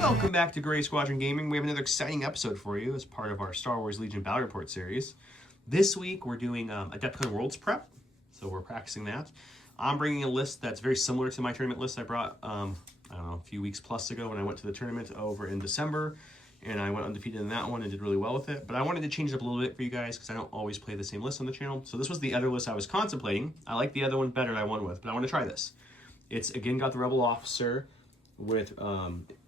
Welcome back to Gray Squadron Gaming. We have another exciting episode for you as part of our Star Wars Legion Battle Report series. This week we're doing Adepticon Worlds Prep, so we're practicing that. I'm bringing a list that's very similar to my tournament list I brought, I don't know, a few weeks plus ago when I went to the tournament over in December, and I went undefeated in that one and did really well with it. But I wanted to change it up a little bit for you guys because I don't always play the same list on the channel. So this was the other list I was contemplating. I like the other one better I won with, but I want to try this. It's, again, got the Rebel Officer with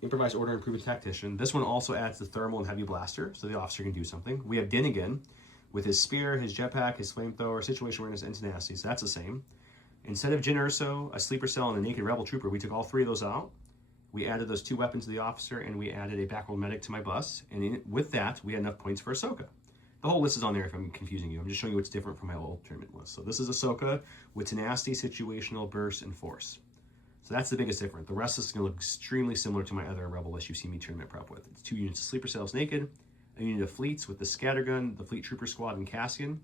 Improvised Order Improvement Tactician. This one also adds the Thermal and Heavy Blaster, so the officer can do something. We have Din again, with his Spear, his Jetpack, his Flamethrower, Situation Awareness, and Tenacity, so that's the same. Instead of Jyn Erso, a Sleeper Cell, and a Naked Rebel Trooper, we took all three of those out. We added those two weapons to the officer, and we added a Backroll Medic to my bus, and with that, we had enough points for Ahsoka. The whole list is on there if I'm confusing you. I'm just showing you what's different from my old tournament list. So this is Ahsoka with Tenacity, Situational, Burst, and Force. So that's the biggest difference. The rest is going to look extremely similar to my other Rebel list you've seen me tournament prep with. It's 2 units of Sleeper Cells Naked, a unit of Fleets with the Scattergun, the Fleet Trooper Squad, and Cassian,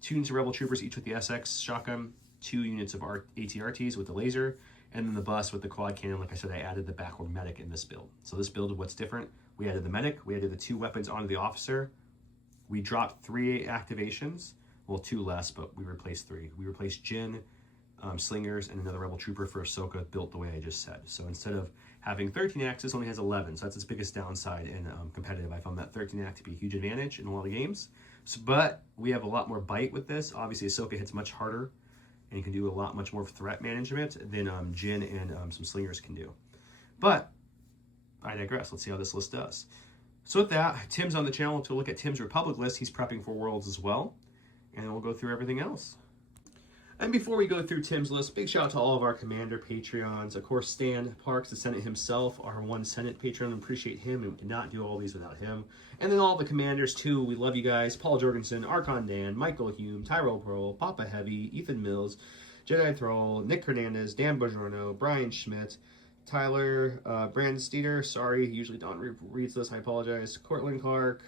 2 units of Rebel Troopers, each with the SX Shotgun, 2 units of ATRTs with the Laser, and then the bus with the Quad Cannon. Like I said, I added the Backward Medic in this build. So this build, what's different? We added the Medic, we added the 2 weapons onto the Officer, we dropped 3 activations, well 2 less, but we replaced 3. We replaced Jyn, Slingers, and another Rebel Trooper for Ahsoka built the way I just said. So instead of having 13 acts, this only has 11. So that's its biggest downside in competitive. I found that 13 act to be a huge advantage in a lot of games. So, but we have a lot more bite with this. Obviously, Ahsoka hits much harder and can do a lot much more threat management than Jyn and some Slingers can do. But I digress. Let's see how this list does. So with that, Tim's on the channel to look at Tim's Republic list. He's prepping for Worlds as well. And we'll go through everything else. And before we go through Tim's list, big shout out to all of our Commander Patreons. Of course, Stan Parks, the Senate himself, our one Senate Patreon. Appreciate him, and we could not do all these without him. And then all the Commanders, too. We love you guys. Paul Jorgensen, Archon Dan, Michael Hume, Tyrell Pearl, Papa Heavy, Ethan Mills, Jedi Thrall, Nick Hernandez, Dan Bajorno, Brian Schmidt, Tyler, Brandon Steeder. Sorry, usually Don reads this. I apologize. Cortland Clark,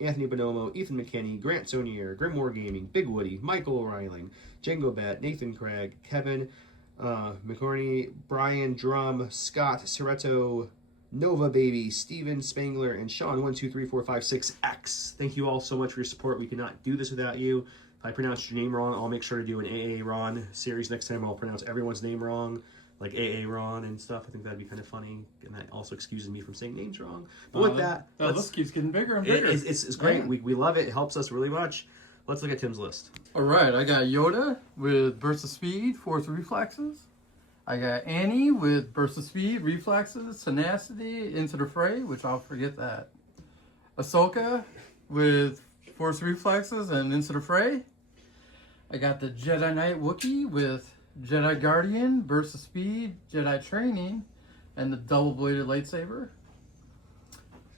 Anthony Bonomo, Ethan McKinney, Grant Sonier, Grimoire Gaming, Big Woody, Michael O'Reiling, Django Bet, Nathan Craig, Kevin McCorney, Brian Drum, Scott Soretto, Nova Baby, Steven Spangler, and Sean123456X. Thank you all so much for your support. We cannot do this without you. If I pronounced your name wrong, I'll make sure to do an AA Ron series next time. I'll pronounce everyone's name wrong, like AA Ron and stuff. I think that'd be kind of funny, and that also excuses me from saying names wrong. But with that list keeps getting bigger and bigger. It's great. Yeah. We love it. It helps us really much. Let's look at Tim's list. All right, I got Yoda with Burst of Speed, Force Reflexes. I got Annie with Burst of Speed, Reflexes, Tenacity, Into the Fray, which I'll forget that. Ahsoka with Force Reflexes and Into the Fray. I got the Jedi Knight Wookiee with Jedi Guardian, Burst of Speed, Jedi Training, and the double-bladed lightsaber.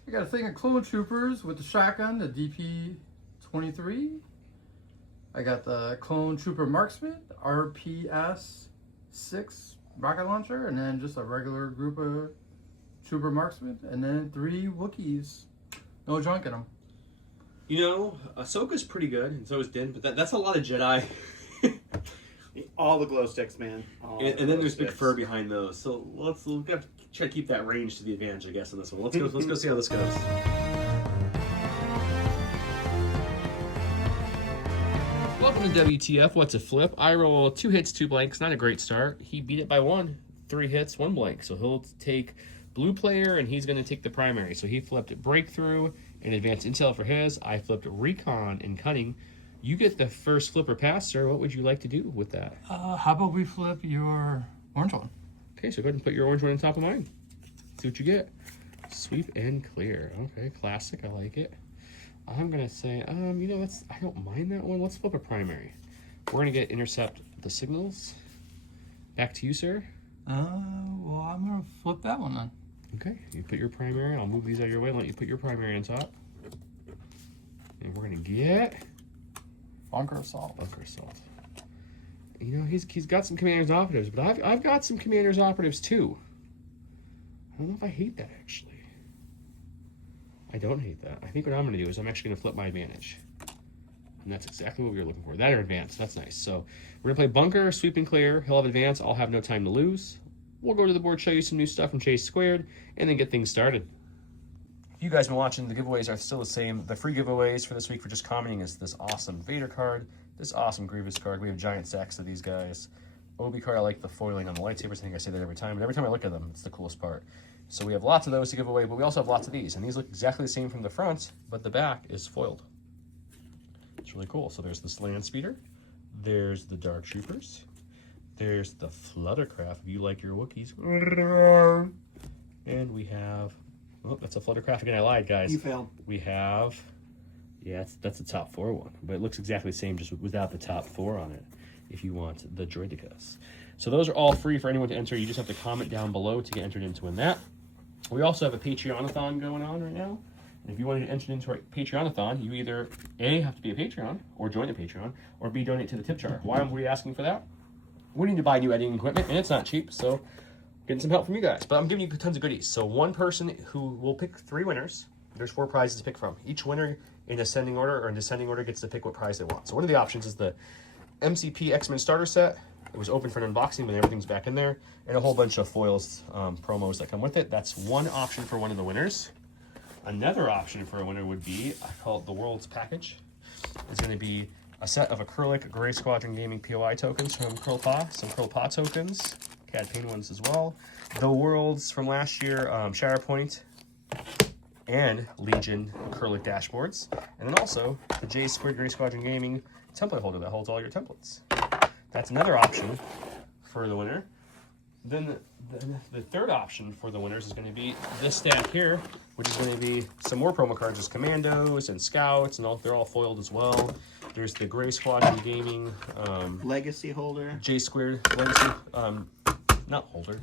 I got a thing of Clone Troopers with the shotgun, the DP-23. I got the Clone Trooper Marksman, RPS-6 rocket launcher, and then just a regular group of Trooper Marksmen, and then 3 Wookiees. No junk in them. You know, Ahsoka's pretty good, and so is Din, but that's a lot of Jedi. All the glow sticks, man. And then there's big fur behind those. So we'll have to try to keep that range to the advantage, I guess, on this one. Let's go see how this goes. Welcome to WTF. What's a flip? I roll 2 hits, 2 blanks. Not a great start. He beat it by 1. 3 hits, 1 blank. So he'll take blue player, and he's going to take the primary. So he flipped Breakthrough and Advanced Intel for his. I flipped Recon and Cunning. You get the first flip or pass, sir. What would you like to do with that? How about we flip your orange one? Okay, so go ahead and put your orange one on top of mine. See what you get. Sweep and clear. Okay, classic. I like it. I'm going to say, you know, I don't mind that one. Let's flip a primary. We're going to get intercept the signals. Back to you, sir. Well, I'm going to flip that one then. Okay, you put your primary. I'll move these out of your way and let you put your primary on top. And we're going to get... Bunker Assault. Bunker Assault. You know, he's got some Commander's Operatives, but I've got some Commander's Operatives too. I don't know if I hate that, actually. I don't hate that. I think what I'm going to do is I'm actually going to flip my advantage. And that's exactly what we were looking for. That or advance. That's nice. So we're going to play Bunker, Sweep and Clear. He'll have advance. I'll have no time to lose. we'll go to the board, show you some new stuff from J Squared, and then get things started. If you guys have been watching, the giveaways are still the same. The free giveaways for this week for just commenting is this awesome Vader card, this awesome Grievous card. We have giant stacks of these guys. Obi card, I like the foiling on the lightsabers. I think I say that every time, but every time I look at them, it's the coolest part. So we have lots of those to give away, but we also have lots of these, and these look exactly the same from the front, but the back is foiled. It's really cool. So there's this Land Speeder, there's the Dark Troopers, there's the Fluttercraft, if you like your Wookiees, and we have, oh, that's a Fluttercraft again. I lied, guys. You failed. We have, yeah, that's the top 4 one, but it looks exactly the same, just without the top 4 on it, if you want the Droidicas. So those are all free for anyone to enter. You just have to comment down below to get entered in to win that. We also have a Patreon-a-thon going on right now. And if you want to enter into our Patreon-a-thon, you either A, have to be a Patreon, or join the Patreon, or B, donate to the tip jar. Why are we asking for that? We need to buy new editing equipment, and it's not cheap, so getting some help from you guys. But I'm giving you tons of goodies. So one person who will pick 3 winners. There's 4 prizes to pick from. Each winner in ascending order or in descending order gets to pick what prize they want. So one of the options is the MCP X-Men starter set. It was open for an unboxing, but everything's back in there. And a whole bunch of foils promos that come with it. That's one option for one of the winners. Another option for a winner would be, I call it the World's Package. It's going to be a set of acrylic Gray Squadron Gaming POI tokens from Curl-Pa. Some Curl-Pa tokens. Cad Pain ones as well. The Worlds from last year, Shatterpoint and Legion acrylic dashboards. And then also the J Squared Gray Squadron Gaming template holder that holds all your templates. That's another option for the winner. Then the third option for the winners is going to be this stack here, which is going to be some more promo cards, just Commandos and Scouts, and they're all foiled as well. There's the Gray Squadron Gaming Legacy holder. J Squared Legacy, not holder.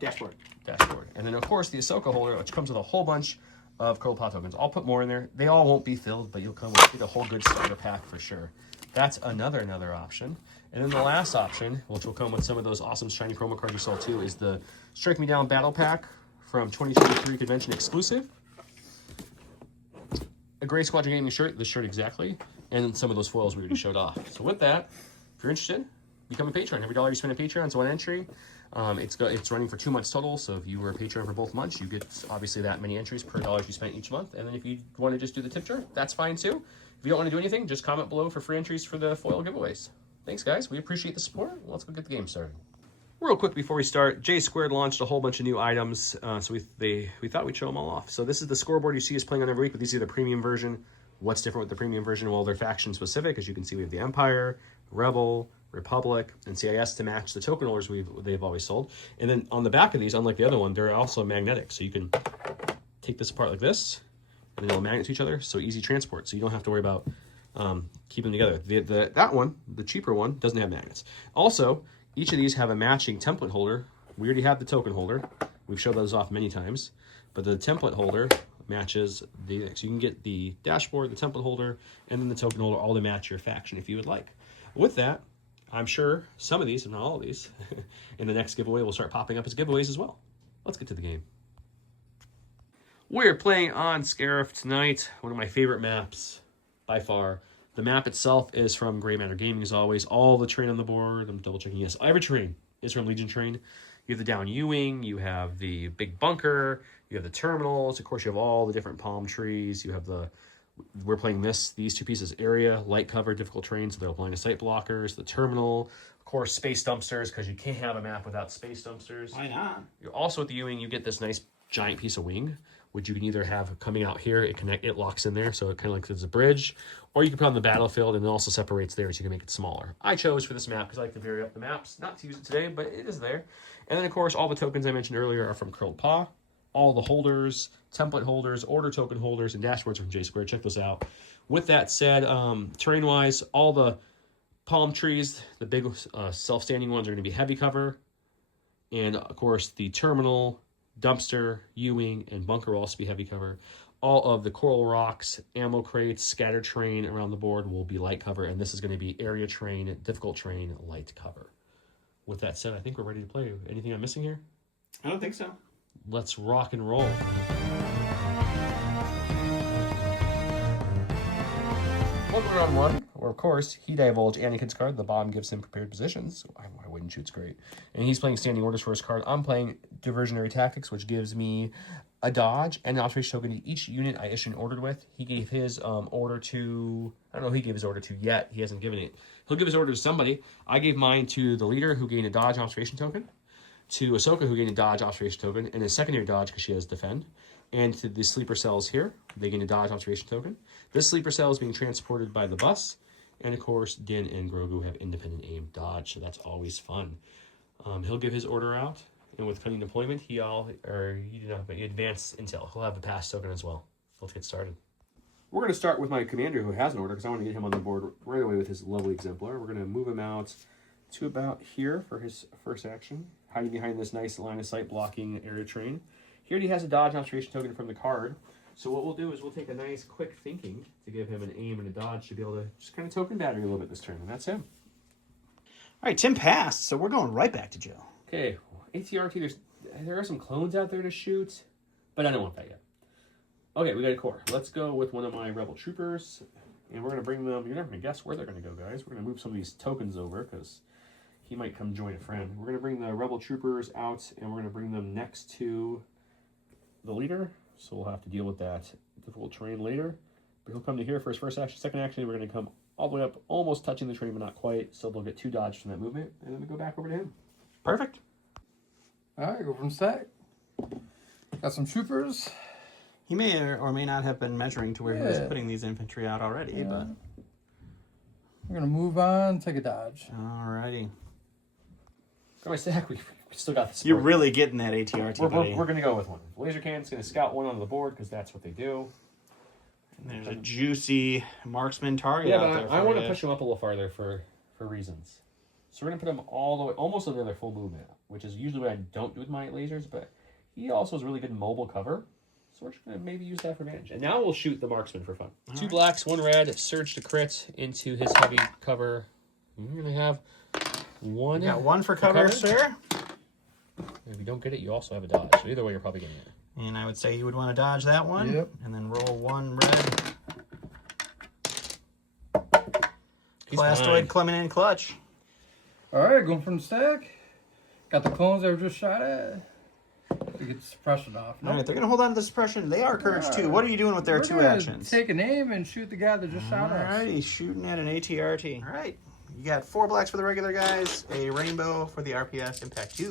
Dashboard. Dashboard. And then, of course, the Ahsoka holder, which comes with a whole bunch of Curl-Pa tokens. I'll put more in there. They all won't be filled, but you'll come with a whole good starter pack for sure. That's another option. And then the last option, which will come with some of those awesome shiny promo cards you saw too, is the Strike Me Down Battle Pack from 2023 Convention exclusive. A Gray Squadron Gaming shirt, this shirt exactly, and some of those foils we already showed off. So with that, if you're interested, become a patron. Every dollar you spend on Patreon is one entry. It's running for 2 months total, so if you were a patron for both months, you get obviously that many entries per dollar you spent each month. And then if you want to just do the tip jar, that's fine too. If you don't want to do anything, just comment below for free entries for the foil giveaways. Thanks, guys. We appreciate the support. Let's go get the game started. Real quick before we start, J Squared launched a whole bunch of new items, so we thought we'd show them all off. So this is the scoreboard you see us playing on every week, but these are the premium version. What's different with the premium version? Well, they're faction specific. As you can see, we have the Empire, Rebel, Republic, and CIS to match the token holders they've always sold. And then on the back of these, unlike the other one, they're also magnetic. So you can take this apart like this, and they'll magnet to each other, so easy transport. So you don't have to worry about keeping them together. That one, the cheaper one, doesn't have magnets. Also, each of these have a matching template holder. We already have the token holder. We've showed those off many times. But the template holder matches the... So you can get the dashboard, the template holder, and then the token holder all to match your faction if you would like. With that, I'm sure some of these, if not all of these, in the next giveaway will start popping up as giveaways as well. Let's get to the game. We're playing on Scarif tonight, one of my favorite maps by far. The map itself is from Grey Matter Gaming, as always. All the terrain on the board, I'm double checking, yes, every terrain is from Legion Terrain. You have the down U-wing, you have the big bunker, you have the terminals, of course you have all the different palm trees, you have we're playing these 2 pieces, area, light cover, difficult terrain, so they're applying to sight blockers, the terminal, of course space dumpsters, because you can't have a map without space dumpsters. Why not? You're also with the U-wing, you get this nice giant piece of wing, which you can either have coming out here, it locks in there, so it kind of like it's a bridge, or you can put it on the battlefield and it also separates there so you can make it smaller. I chose for this map because I like to vary up the maps, not to use it today, but it is there. And then of course, all the tokens I mentioned earlier are from Curl-Pa. All the holders, template holders, order token holders, and dashboards from J Squared. Check those out. With that said, terrain-wise, all the palm trees, the big self-standing ones are going to be heavy cover. And of course, the terminal, dumpster, U-wing, and bunker will also be heavy cover. All of the coral rocks, ammo crates, scattered terrain around the board will be light cover, and this is going to be area terrain, difficult terrain, light cover. With that said, I think we're ready to play. Anything I'm missing here? I don't think so. Let's rock and roll. Over on one, or of course, he divulged Anakin's card. The bottom gives him prepared positions. Why wouldn't you? It's great. And he's playing standing orders for his card. I'm playing diversionary tactics, which gives me a dodge and an observation token to each unit I issue an order with. He gave his order to, I don't know who he gave his order to yet. He hasn't given it. He'll give his order to somebody. I gave mine to the leader, who gained a dodge and observation token, to Ahsoka, who gained a dodge observation token, and a secondary dodge because she has defend, and to the sleeper cells here, they gain a dodge observation token. This sleeper cell is being transported by the bus, and of course, Din and Grogu have independent aim dodge, so that's always fun. He'll give his order out. And with cutting deployment, he advanced intel. He'll have a pass token as well. Let's get started. We're going to start with my commander who has an order because I want to get him on the board right away with his lovely exemplar. We're going to move him out to about here for his first action, hiding behind this nice line of sight blocking area train. He already has a dodge observation token from the card. So what we'll do is we'll take a nice quick thinking to give him an aim and a dodge to be able to just kind of token battery a little bit this turn. And that's him. All right, Tim passed, so we're going right back to Joe. Okay, ATRT, there are some clones out there to shoot, but I don't want that yet. Okay, we got a core. Let's go with one of my Rebel Troopers, and we're going to bring them. You're never going to guess where they're going to go, guys. We're going to move some of these tokens over, because he might come join a friend. We're going to bring the Rebel Troopers out, and we're going to bring them next to the leader, so we'll have to deal with that difficult terrain later. But he'll come to here for his first action. Second action, we're going to come all the way up, almost touching the train, but not quite, so they'll get 2 dodge from that movement, and then we go back over to him. Perfect. All right, go from stack. Got some troopers. He may or may not have been measuring to where he was putting these infantry out already, but... We're going to move on, take a dodge. Alrighty. Got my stack. We still got this. You're really getting that ATRT, buddy. We're going to go with one. Laser Cannon's going to scout one onto the board, because that's what they do. And there's a juicy marksman target Yeah, out but there I for want to you. push him up a little farther for reasons. So we're going to put him all the way, almost on the other full movement, which is usually what I don't do with my lasers, but he also has really good mobile cover. So we're just going to maybe use that for advantage. And now we'll shoot the marksman for fun. All 2 right. blacks, 1 red, surge to crit into his heavy cover. We're going to have 1. You got 1 for cover, sir. If you don't get it, you also have a dodge. So either way, you're probably getting it. And I would say you would want to dodge that one. Yep. And then roll 1 red. He's Blastoid fine. coming in clutch. All right, going from the stack. Got the clones that were just shot at. To get the suppression off. All right, they're going to hold on to the suppression. They are courage All 2. right. What are you doing with their We're 2 gonna actions? Take an aim and shoot the guy that just shot us. Alrighty, shooting at an ATRT. All right, you got 4 blacks for the regular guys, a rainbow for the RPS Impact 2.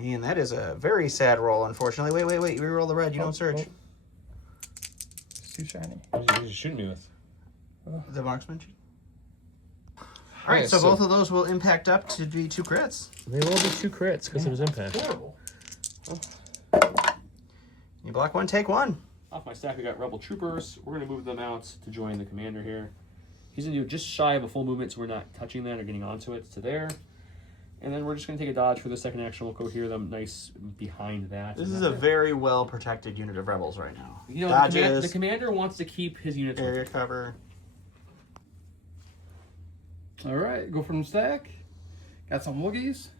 And that is a very sad roll, unfortunately. Wait. You reroll the red. You don't search. It's too shiny. What are you shooting me with? The marksman. All right, so both of those will impact up to be 2 crits. They will be 2 crits because of his impact. Horrible. You block 1, take 1. Off my stack, we got Rebel Troopers. We're going to move them out to join the commander here. He's going to do just shy of a full movement, so we're not touching that or getting onto it to there. And then we're just going to take a dodge for the second action. We'll go here them nice behind that. This is a very well protected unit of rebels right now. You know, Dodges, the commander wants to keep his units. area cover. All right, go from the stack. Got some Wookiees.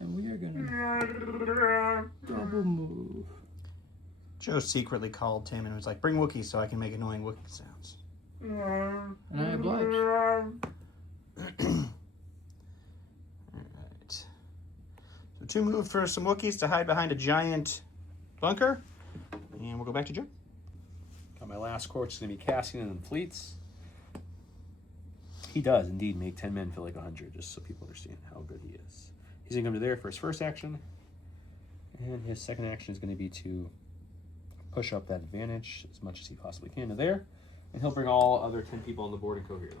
And we are gonna double move. Joe secretly called Tim and was like, "Bring Wookiees so I can make annoying Wookiee sounds." And I oblige. Alright. So 2 moved for some Wookiees to hide behind a giant bunker. And we'll go back to Joe. Got my last core, which is going to be Cassian and Fleets. He does indeed make 10 men feel like 100, just so people understand how good he is. He's going to come to there for his first action. And his second action is going to be to push up that advantage as much as he possibly can to there. And he'll bring all other 10 people on the board and cohere them.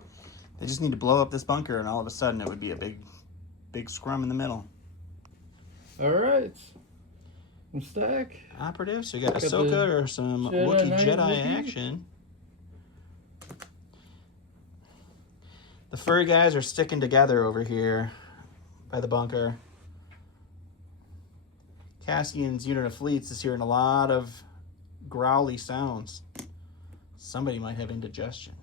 They just need to blow up this bunker and all of a sudden it would be a big scrum in the middle. All right. From stack. Operative, so you got Got Ahsoka the or some Jedi Wookiee Knight Jedi Wookiee. action. The furry guys are sticking together over here by the bunker. Cassian's unit of fleets is hearing a lot of growly sounds. Somebody might have indigestion.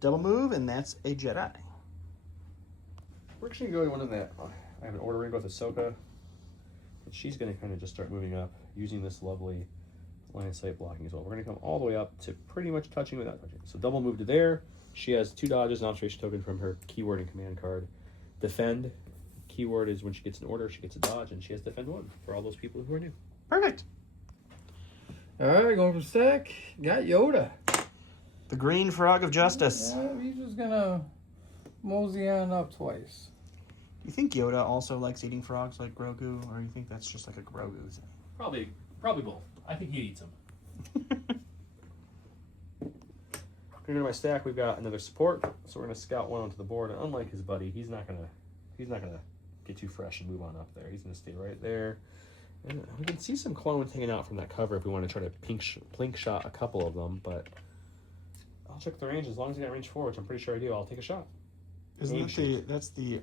Double move, and that's a Jedi. We're actually going to go to one of that. I have an order ring with Ahsoka. But she's going to kind of just start moving up using this lovely line of sight blocking as well. We're going to come all the way up to pretty much touching without touching. So double move to there. She has 2 dodges, an observation token from her keyword and command card. Defend. Keyword is when she gets an order, she gets a dodge, and she has defend 1 for all those people who are new. Perfect. All right, going for stack. Got Yoda. The green frog of justice. Yeah, he's just gonna mosey on up twice. You think Yoda also likes eating frogs like Grogu, or you think that's just like a Grogu thing? Probably both. I think he eats them. Going to my stack, we've got another support, so we're going to scout 1 onto the board. And unlike his buddy, he's not gonna get too fresh and move on up there. He's going to stay right there. And we can see some clones hanging out from that cover if we want to try to plink shot a couple of them, but I'll check the range as long as I got range 4, which I'm pretty sure I do. I'll take a shot. That's the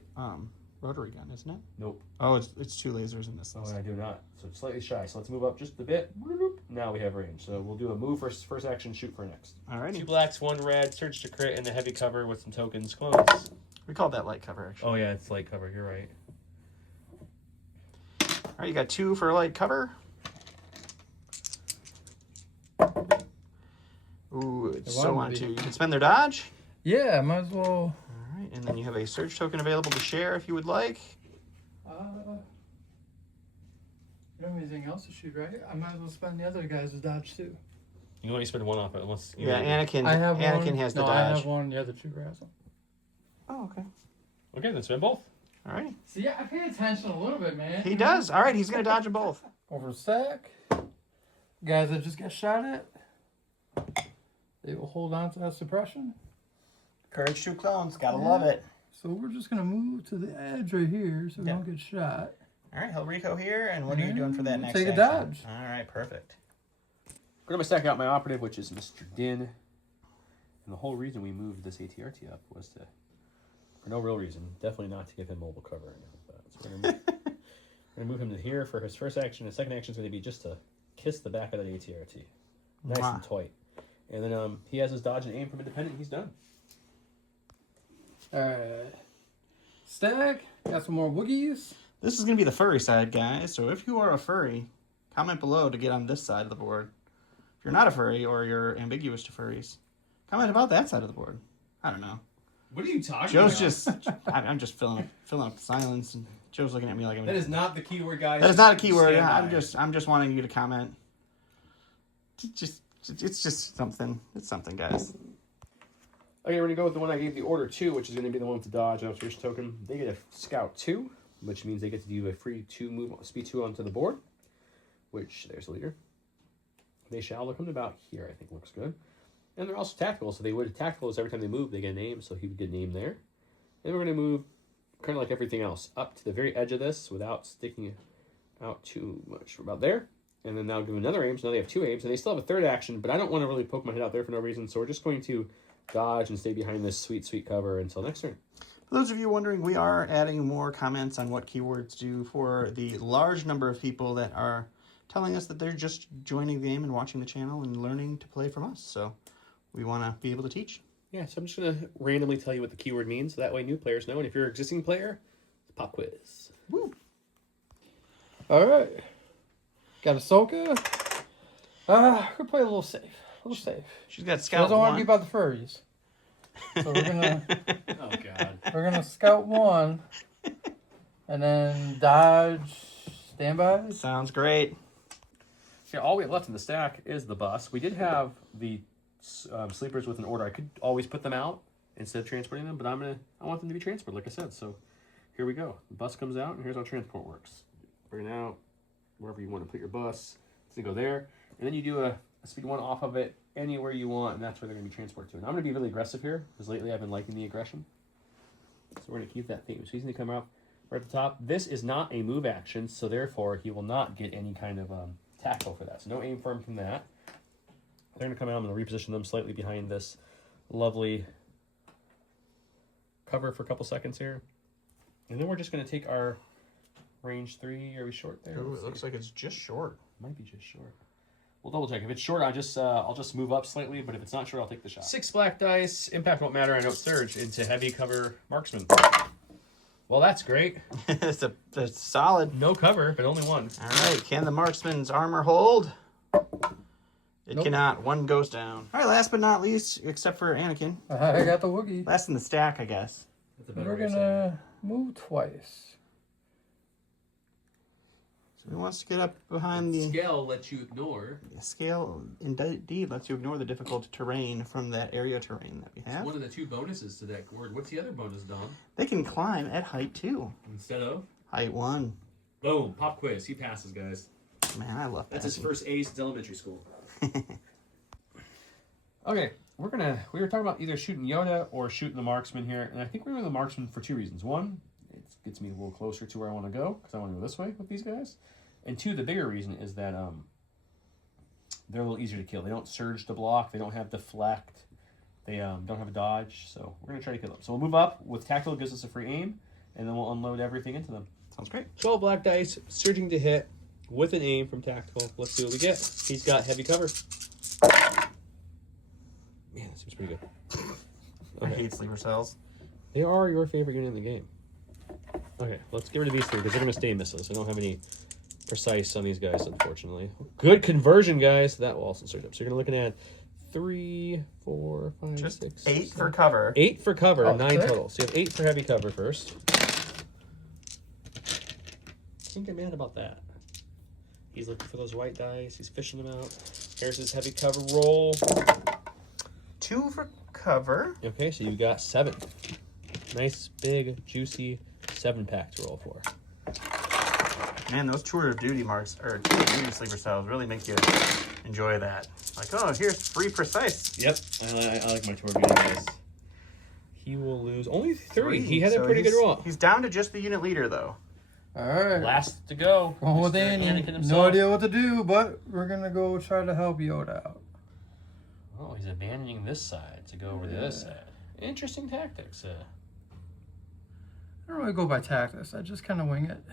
rotary gun, isn't it? Nope. Oh, it's 2 lasers in this. Oh, I do not. So it's slightly shy. So let's move up just a bit. Now we have range. So we'll do a move first action, shoot for next. Alrighty. 2 blacks, 1 red, surge to crit, and a heavy cover with some tokens. Clones. We called that light cover, actually. Oh yeah, it's light cover. You're right. All right, you got 2 for light cover. Ooh, it's so on 2. You can spend their dodge. Yeah, might as well. All right, and then you have a surge token available to share if you would like. You don't have anything else to shoot, right? I might as well spend the other guys' dodge too. You can only spend 1 off it once. Yeah, Anakin. I have Anakin one. has the No, dodge. I have one. The other 2 grabs them. Oh, okay. Okay, then spend both. All right. See, I pay attention a little bit, man. He does. All right, he's gonna dodge them both. Over stack. Guys that just got shot at, they will hold on to that suppression. Courage 2 clones. Gotta love it. So we're just gonna move to the edge right here so we don't get shot. All right, Hellrico here, and what are you doing for that next Take a action? dodge. All right, perfect. I'm going to stack out my operative, which is Mr. Din. And the whole reason we moved this ATRT up was to, for no real reason, definitely not to give him mobile cover or anything like that. So we're going to move him to here for his first action. His second action is going to be just to kiss the back of the ATRT. Nice and tight. And then he has his dodge and aim from independent. He's done. Alright. Stack. Got some more woogies. This is going to be the furry side, guys. So if you are a furry, comment below to get on this side of the board. If you're not a furry or you're ambiguous to furries, comment about that side of the board. I don't know. What are you talking Joe's just, I'm just filling up the silence, and Joe's looking at me like I'm. That is not the keyword, guys. That is not a keyword. Stand by. I'm just wanting you to comment. It's just something. It's something, guys. Okay, we're going to go with the one I gave the order to, which is going to be the one with the dodge and observation token. They get a scout 2, which means they get to do a free 2 move, speed 2 onto the board, which there's the leader. They shall look him about here, I think looks good. And they're also tactical, so they would tactical is every time they move, they get a name, so he would get a name there. And we're going to move, kind of like everything else, up to the very edge of this without sticking out too much. We're about there. And then now give another aim, so now they have 2 aims, and they still have a third action, but I don't want to really poke my head out there for no reason, so we're just going to dodge and stay behind this sweet, sweet cover until next turn. For those of you wondering, we are adding more comments on what keywords do for the large number of people that are telling us that they're just joining the game and watching the channel and learning to play from us. So we want to be able to teach. Yeah, so I'm just going to randomly tell you what the keyword means, so that way new players know. And if you're an existing player, it's pop quiz. Woo! All right. Got Ahsoka. We're play a little safe. A little safe. She's got She scout doesn't want to 1. be about the furries. So we're gonna Oh, God. we're gonna scout 1, and then dodge standby. Sounds great. Yeah, all we have left in the stack is the bus. We did have the sleepers with an order. I could always put them out instead of transporting them, but I want them to be transported, like I said. So here we go. The bus comes out, and here's how transport works. Bring it out wherever you want to put your bus. It's going to go there, and then you do a speed 1 off of it anywhere you want, and that's where they're going to be transported to. And I'm going to be really aggressive here, because lately I've been liking the aggression. So we're going to keep that theme. So he's going to come out right at the top. This is not a move action, so therefore he will not get any kind of tackle for that. So no aim for him from that. They're going to come out. I'm going to reposition them slightly behind this lovely cover for a couple seconds here. And then we're just going to take our range 3. Are we short there? Ooh, it looks like it's just short. Might be just short. We'll double check. If it's short, I'll just move up slightly, but if it's not short, I'll take the shot. 6 black dice. Impact won't matter. I know it's surge into heavy cover marksman. Well, that's great. It's solid. No cover, but only 1. All right, can the marksman's armor hold? It Nope. cannot. One goes down. All right, last but not least, except for Anakin. I got the Wookiee. Last in the stack, I guess. That's a better We're way of saying it. gonna move twice. So he wants to get up behind the Scale lets you ignore. scale. Indeed, lets you ignore the difficult terrain from that area terrain that we have. One of the 2 bonuses to that word. What's the other bonus, Don? They can climb at height 2. Instead of? Height 1. Boom. Pop quiz. He passes, guys. Man, I love that. That's his first A since elementary school. Okay, we were talking about either shooting Yoda or shooting the marksman here, and I think we were the marksman for 2 reasons. One, it gets me a little closer to where I want to go, because I want to go this way with these guys. And 2, the bigger reason is that they're a little easier to kill. They don't surge to block, they don't have deflect, they don't have a dodge, so we're going to try to kill them. So we'll move up with tactical, gives us a free aim, and then we'll unload everything into them. Sounds great. 12 black dice, surging to hit, with an aim from tactical. Let's see what we get. He's got heavy cover. Man, that seems pretty good. I hate sleeper cells. They are your favorite unit in the game. Okay, let's get rid of these 3 because they're going to stay missiles. I don't have any precise on these guys, unfortunately. Good conversion, guys. That will also surge up. So you're going to looking at 3, 4, 5, Just 6, 8 7. for cover. 8 for cover, Oh, 9 okay. total. So you have 8 for heavy cover first. Can't get mad about that. He's looking for those white dice. He's fishing them out. Here's his heavy cover roll. 2 for cover. Okay, so you got 7. Nice, big, juicy 7-pack to roll for. Man, those tour of duty marks or tour of duty sleeper cells really make you enjoy that. Like, oh, here's free precise. Yep, I like my tour duty guys. He will lose only 3. He had So a pretty good roll. He's down to just the unit leader though. All right. Last to go. Going with Mr. Annie. Anakin No himself. idea what to do, but we're gonna go try to help Yoda out. Oh, he's abandoning this side to go over the other side. Interesting tactics. I don't really go by tactics. I just kind of wing it.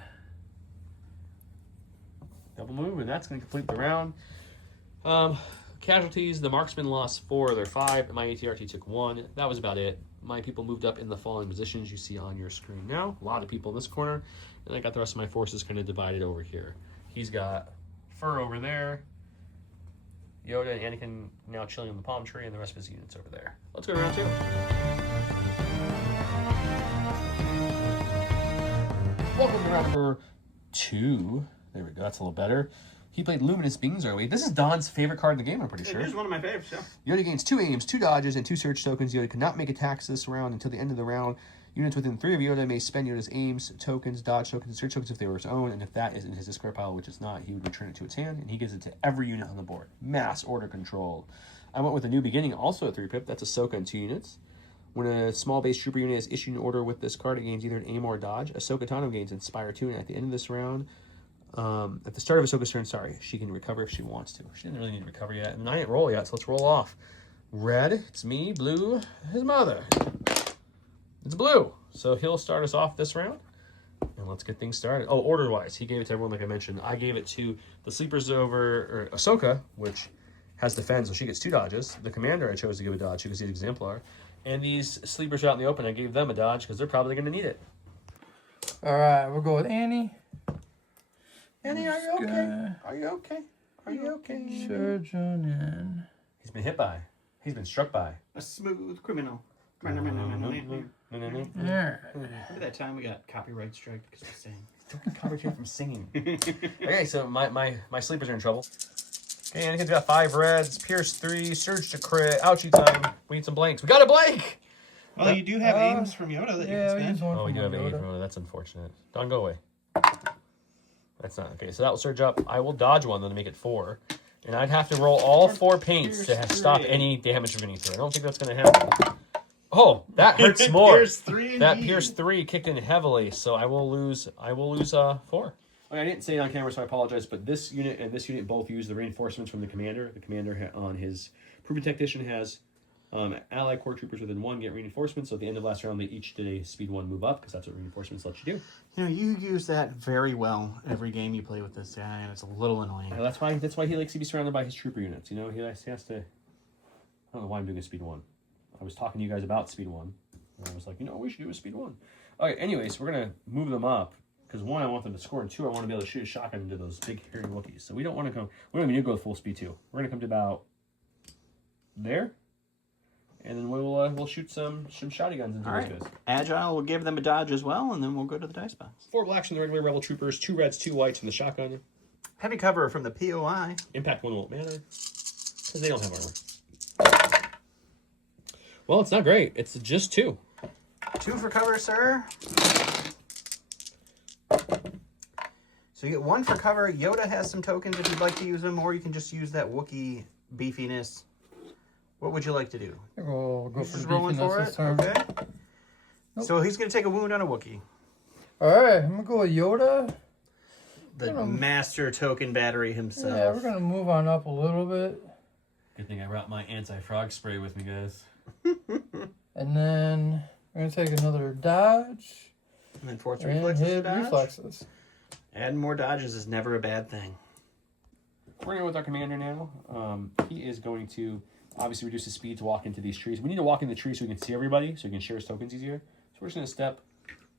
Double move, and that's going to complete the round. Casualties, the marksman lost 4 of their 5. My ATRT took 1. That was about it. My people moved up in the falling positions you see on your screen now. A lot of people in this corner. And I got the rest of my forces kind of divided over here. He's got Fur over there. Yoda and Anakin now chilling in the palm tree, and the rest of his units over there. Let's go to round 2. Welcome to round number 2. There we go. That's a little better. He played Luminous Beings early. This is Don's favorite card in the game, I'm pretty sure. It is one of my favorites, yeah. Yoda gains 2 aims, 2 dodges, and 2 search tokens. Yoda cannot make attacks this round until the end of the round. Units within 3 of Yoda may spend Yoda's aims, tokens, dodge tokens, and search tokens if they were his own, and if that is in his discard pile, which it's not, he would return it to its hand, and he gives it to every unit on the board. Mass order control. I went with a New Beginning, also a 3-pip. That's Ahsoka and 2 units. When a small base trooper unit is issued an order with this card, it gains either an aim or a dodge. Ahsoka Tano gains Inspire 2, and at the end of this round, at the start of Ahsoka's turn, she can recover if she wants to. She doesn't really need to recover yet. And I didn't roll yet, so let's roll off. Red, it's me. Blue, his mother. It's blue. So he'll start us off this round. And let's get things started. Oh, order-wise, he gave it to everyone like I mentioned. I gave it to the sleepers over Ahsoka, which has defend, so she gets 2 dodges. The commander I chose to give a dodge because he's exemplar. And these sleepers out in the open, I gave them a dodge because they're probably going to need it. All right, we'll go with Annie. Annie, are you okay? Are you okay? Are you okay? Surgeon in. He's been hit by. He's been struck by. A smooth criminal. No. Remember that time we got copyright strike because we sang? Copyright from singing. Okay, so my sleepers are in trouble. Okay, Anakin's got 5 reds, Pierce 3, Surge to crit, ouchie time. We need some blanks. We got a blank! Well, you do have aims from Yoda that you Yeah, can we spend. use one Oh, we from do have an Yoda. 8 from That's unfortunate. Don, go away. That's not okay. So that will surge up. I will dodge 1 then to make it 4. And I'd have to roll all 4 paints to stop any damage from getting through. I don't think that's going to happen. Oh, that hurts more. Pierce 3 That indeed. Pierce 3 kicked in heavily, so I will lose 4. Okay, I didn't say it on camera, so I apologize, but this unit and this unit both use the reinforcements from the commander. The commander on his proven technician has allied core troopers within 1 get reinforcements, so at the end of last round they each did a speed 1 move up, because that's what reinforcements let you do. You know, you use that very well every game you play with this guy, and it's a little annoying. That's why he likes to be surrounded by his trooper units. You know, he has to. I don't know why I'm doing a speed 1. I was talking to you guys about speed 1. And I was like, we should do a speed 1. Okay, anyways, we're gonna move them up. Because one, I want them to score, and two, I want to be able to shoot a shotgun into those big hairy Wookiees. So we don't want to come. We don't even need to go full speed too. We're gonna come to about there, and then we'll shoot some shotty guns into those guys. Agile will give them a dodge as well, and then we'll go to the dice box. 4 blacks from the regular Rebel Troopers, 2 reds, 2 whites from the shotgun. Heavy cover from the POI. Impact 1 won't matter because they don't have armor. Well, it's not great. It's just 2. 2 for cover, sir. So you get 1 for cover. Yoda has some tokens if you'd like to use them, or you can just use that Wookiee beefiness. What would you like to do? We'll go for Just the rolling for beefiness it? this turn. Okay. Nope. So he's going to take a wound on a Wookiee. All right, I'm gonna go with Yoda. The master token battery himself. Yeah, we're gonna move on up a little bit, Good thing I brought my anti-frog spray with me, guys. and then we're gonna take another dodge And then force and reflexes to hit dodge. reflexes. Adding more dodges is never a bad thing. We're going to go with our commander now. He is going to obviously reduce his speed to walk into these trees. We need to walk in the tree so we can see everybody, so we can share his tokens easier. So we're just going to step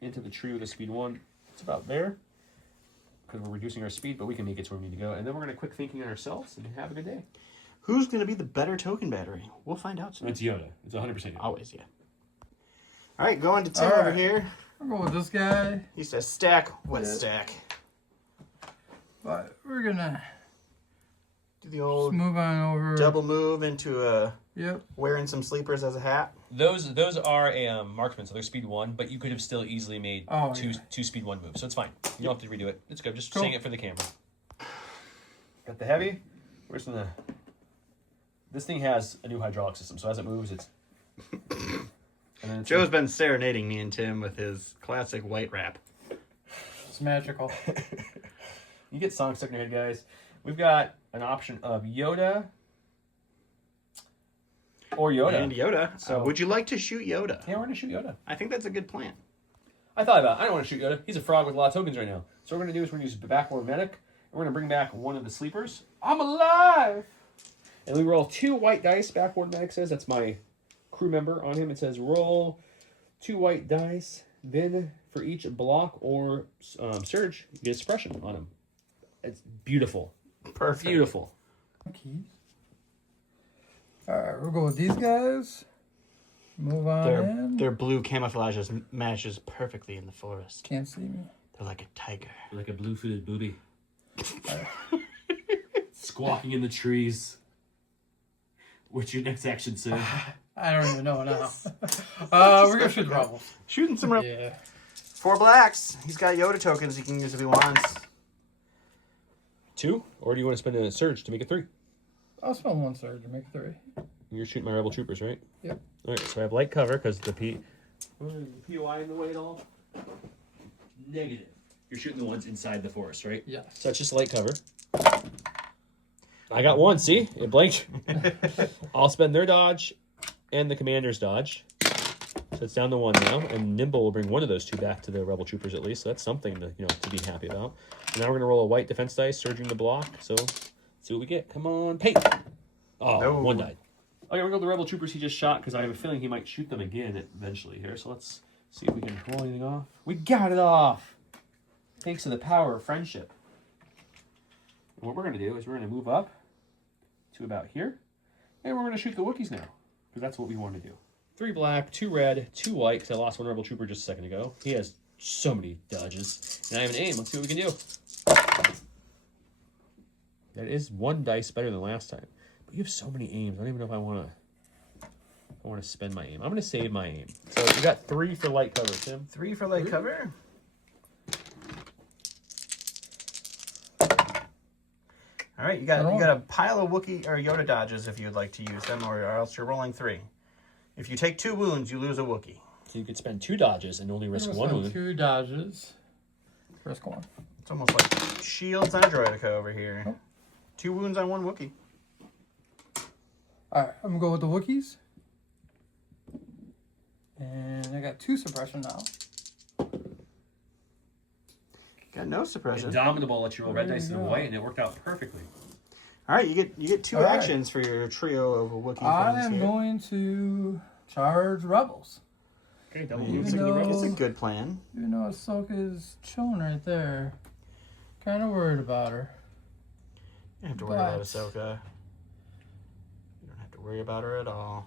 into the tree with a speed 1. It's about there, because we're reducing our speed, but we can make it to where we need to go. And then we're going to quick thinking on ourselves and have a good day. Who's going to be the better token battery? We'll find out soon. It's Yoda. It's 100% Yoda. Always, yeah. All right, going to Tim All over right. here. I'll go with this guy, He says stack. What Yeah. stack? but we're gonna Do the just old move on over. double move into Yep. wearing some sleepers as a hat. Those are a marksman, so they're speed 1, but you could have still easily made two speed 1 moves, so it's fine. You don't have to redo it. It's good. Just Cool. saying it for the camera. Got the heavy. Where's the? This thing has a new hydraulic system, so as it moves, it's. And then it's Joe's been serenading me and Tim with his classic white wrap. It's magical. You get songs stuck in your head, guys. We've got an option of Yoda or Yoda. And Yoda. So- Would you like to shoot Yoda? Yeah, we're gonna shoot Yoda. I think that's a good plan. I thought about it. I don't want to shoot Yoda. He's a frog with a lot of tokens right now. So what we're going to do is we're going to use Backward Medic. And we're going to bring back one of the sleepers. I'm alive! And we roll 2 white dice. Backward Medic says. That's my crew member on him. It says roll 2 white dice. Then for each block or surge, you get a suppression on him. It's beautiful. Perfect. Beautiful. Keys. All right, we'll go with these guys. Move on in. Their blue camouflages matches perfectly in the forest. Can't see me. They're like a tiger. Like a blue-footed booby. Squawking in the trees. What's your next action, sir? I don't even know now. We're gonna shoot the rebels. Shooting some rebels. Yeah. 4 blacks. He's got Yoda tokens he can use if he wants. 2? Or do you want to spend a surge to make it 3? I'll spend 1 surge and make 3. You're shooting my rebel troopers, right? Yep. All right, so I have light cover because the POI in the way at all? Negative. You're shooting the ones inside the forest, right? Yeah. So it's just light cover. I got 1, see? It blinked. I'll spend their dodge and the commander's dodge. So it's down to 1 now, and Nimble will bring one of those 2 back to the rebel troopers at least. So that's something to be happy about. And now we're gonna roll a white defense dice, surging the block. So let's see what we get. Come on, paint. Oh, No. 1 died. Okay, we're going to the rebel troopers he just shot because I have a feeling he might shoot them again eventually here. So let's see if we can roll anything off. We got it off! Thanks to the power of friendship. And what we're going to do is we're going to move up to about here. And we're going to shoot the Wookiees now. Because that's what we want to do. 3 black, 2 red, 2 white, because I lost 1 rebel trooper just a second ago. He has so many dodges. And I have an aim. Let's see what we can do. That is 1 dice better than last time. But you have so many aims. I don't even know if I want to spend my aim. I'm going to save my aim. So we got 3 for light cover, Tim. 3 for light cover. All right, you got a pile of Wookiee or Yoda dodges if you'd like to use them, or else you're rolling 3. If you take 2 wounds, you lose a Wookiee. So you could spend 2 dodges and only risk 1 wound. 2 dodges. Risk 1. It's almost like shields on a Droidica over here. Oh. 2 wounds on 1 Wookiee. All right, I'm gonna go with the Wookiees. And I got 2 suppression now. Got no suppression. Indomitable let you roll red There dice you and go. white, and it worked out perfectly. All right, you get 2 All right. actions for your trio of Wookiee I friends am here. going to charge rebels. Okay, double Even move. Second to though- It's a rebels. good plan. You know, Ahsoka's chilling right there. Kind of worried about her. You don't have to worry about But- Ahsoka. You don't have to worry about her at all.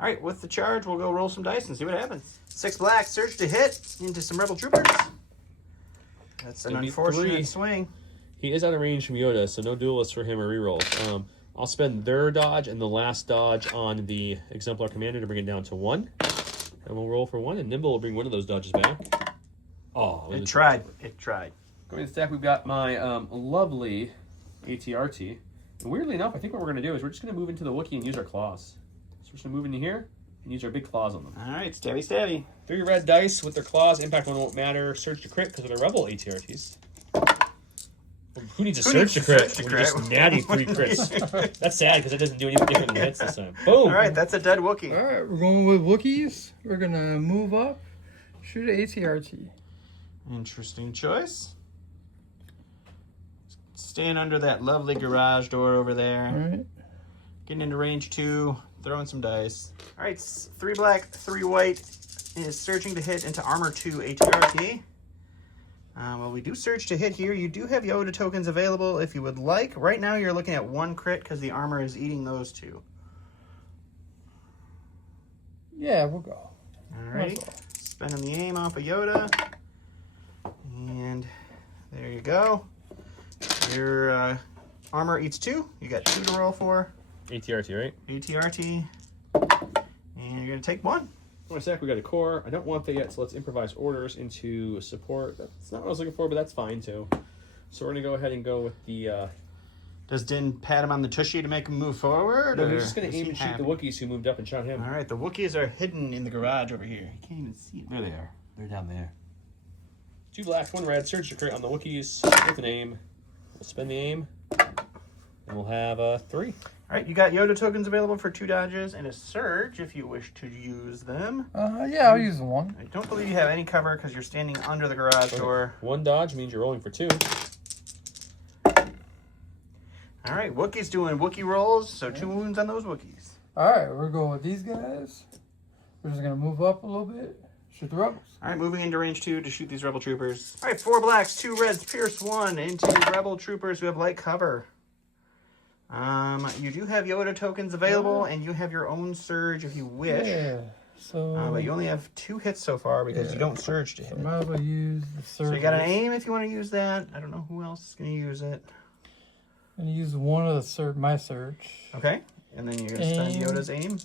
All right, with the charge, we'll go roll some dice and see what happens. 6 black, surge to hit into some rebel troopers. That's an Gonna be unfortunate 3. swing. He is out of range from Yoda, so no duelists for him or rerolls. I'll spend their dodge and the last dodge on the Exemplar Commander to bring it down to 1. And we'll roll for 1, and Nimble will bring one of those dodges back. Oh, It tried. It tried. Going to the stack, we've got my lovely ATRT. And weirdly enough, I think what we're going to do is we're just going to move into the Wookiee and use our claws. So we're just going to move into here and use our big claws on them. All right, stabby, stabby. 3 red dice with their claws. Impact one won't matter. Surge to crit because of the Rebel ATRTs. Who needs a surge to crit? surge to We're just crit? natty 3 crits. That's sad because it doesn't do anything different than hits this time. Boom! All right, that's a dead Wookiee. All right, we're going with Wookiees. We're going to move up. Shoot at ATRT. Interesting choice. Staying under that lovely garage door over there. All right. Getting into range 2, throwing some dice. All right, 3 black, 3 white is surging to hit into armor 2 ATRT. Well, we do surge to hit here. You do have Yoda tokens available if you would like. Right now, you're looking at 1 crit because the armor is eating those 2. Yeah, we'll go. All right, spending the aim off of Yoda. And there you go. Your armor eats 2. You got 2 to roll for. ATRT, right? ATRT. And you're going to take 1. On a sec, we got a core. I don't want that yet, so let's improvise orders into support. That's not what I was looking for, but that's fine too. So we're going to go ahead and go with the... Does Din pat him on the tushy to make him move forward? No, or he's just going is to aim he and shoot happy? the Wookiees who moved up and shot him. All right, the Wookiees are hidden in the garage over here. You can't even see them. There they are. They're down there. 2 black, 1 red. Surge to crit on the Wookiees with an aim. We'll spend the aim. And we'll have 3. All right, you got Yoda tokens available for 2 dodges and a surge if you wish to use them. Yeah, I'll use the 1. I don't believe you have any cover because you're standing under the garage door. 1 dodge means you're rolling for 2. All right, Wookiees doing Wookiee rolls, so 2 wounds on those Wookiees. All right, we're going with these guys. We're just going to move up a little bit. Shoot the rebels. All right, moving into range 2 to shoot these rebel troopers. All right, 4 blacks, 2 reds, pierce 1 into rebel troopers who have light cover. You do have Yoda tokens available, and you have your own surge if you wish. Yeah. So, But you only have 2 hits so far because you don't surge to hit. might as well use the surge. So you got an aim if you want to use that. I don't know who else is going to use it. I'm going to use one of the my surge. Okay, and then you're going to spend Aim. Yoda's aim.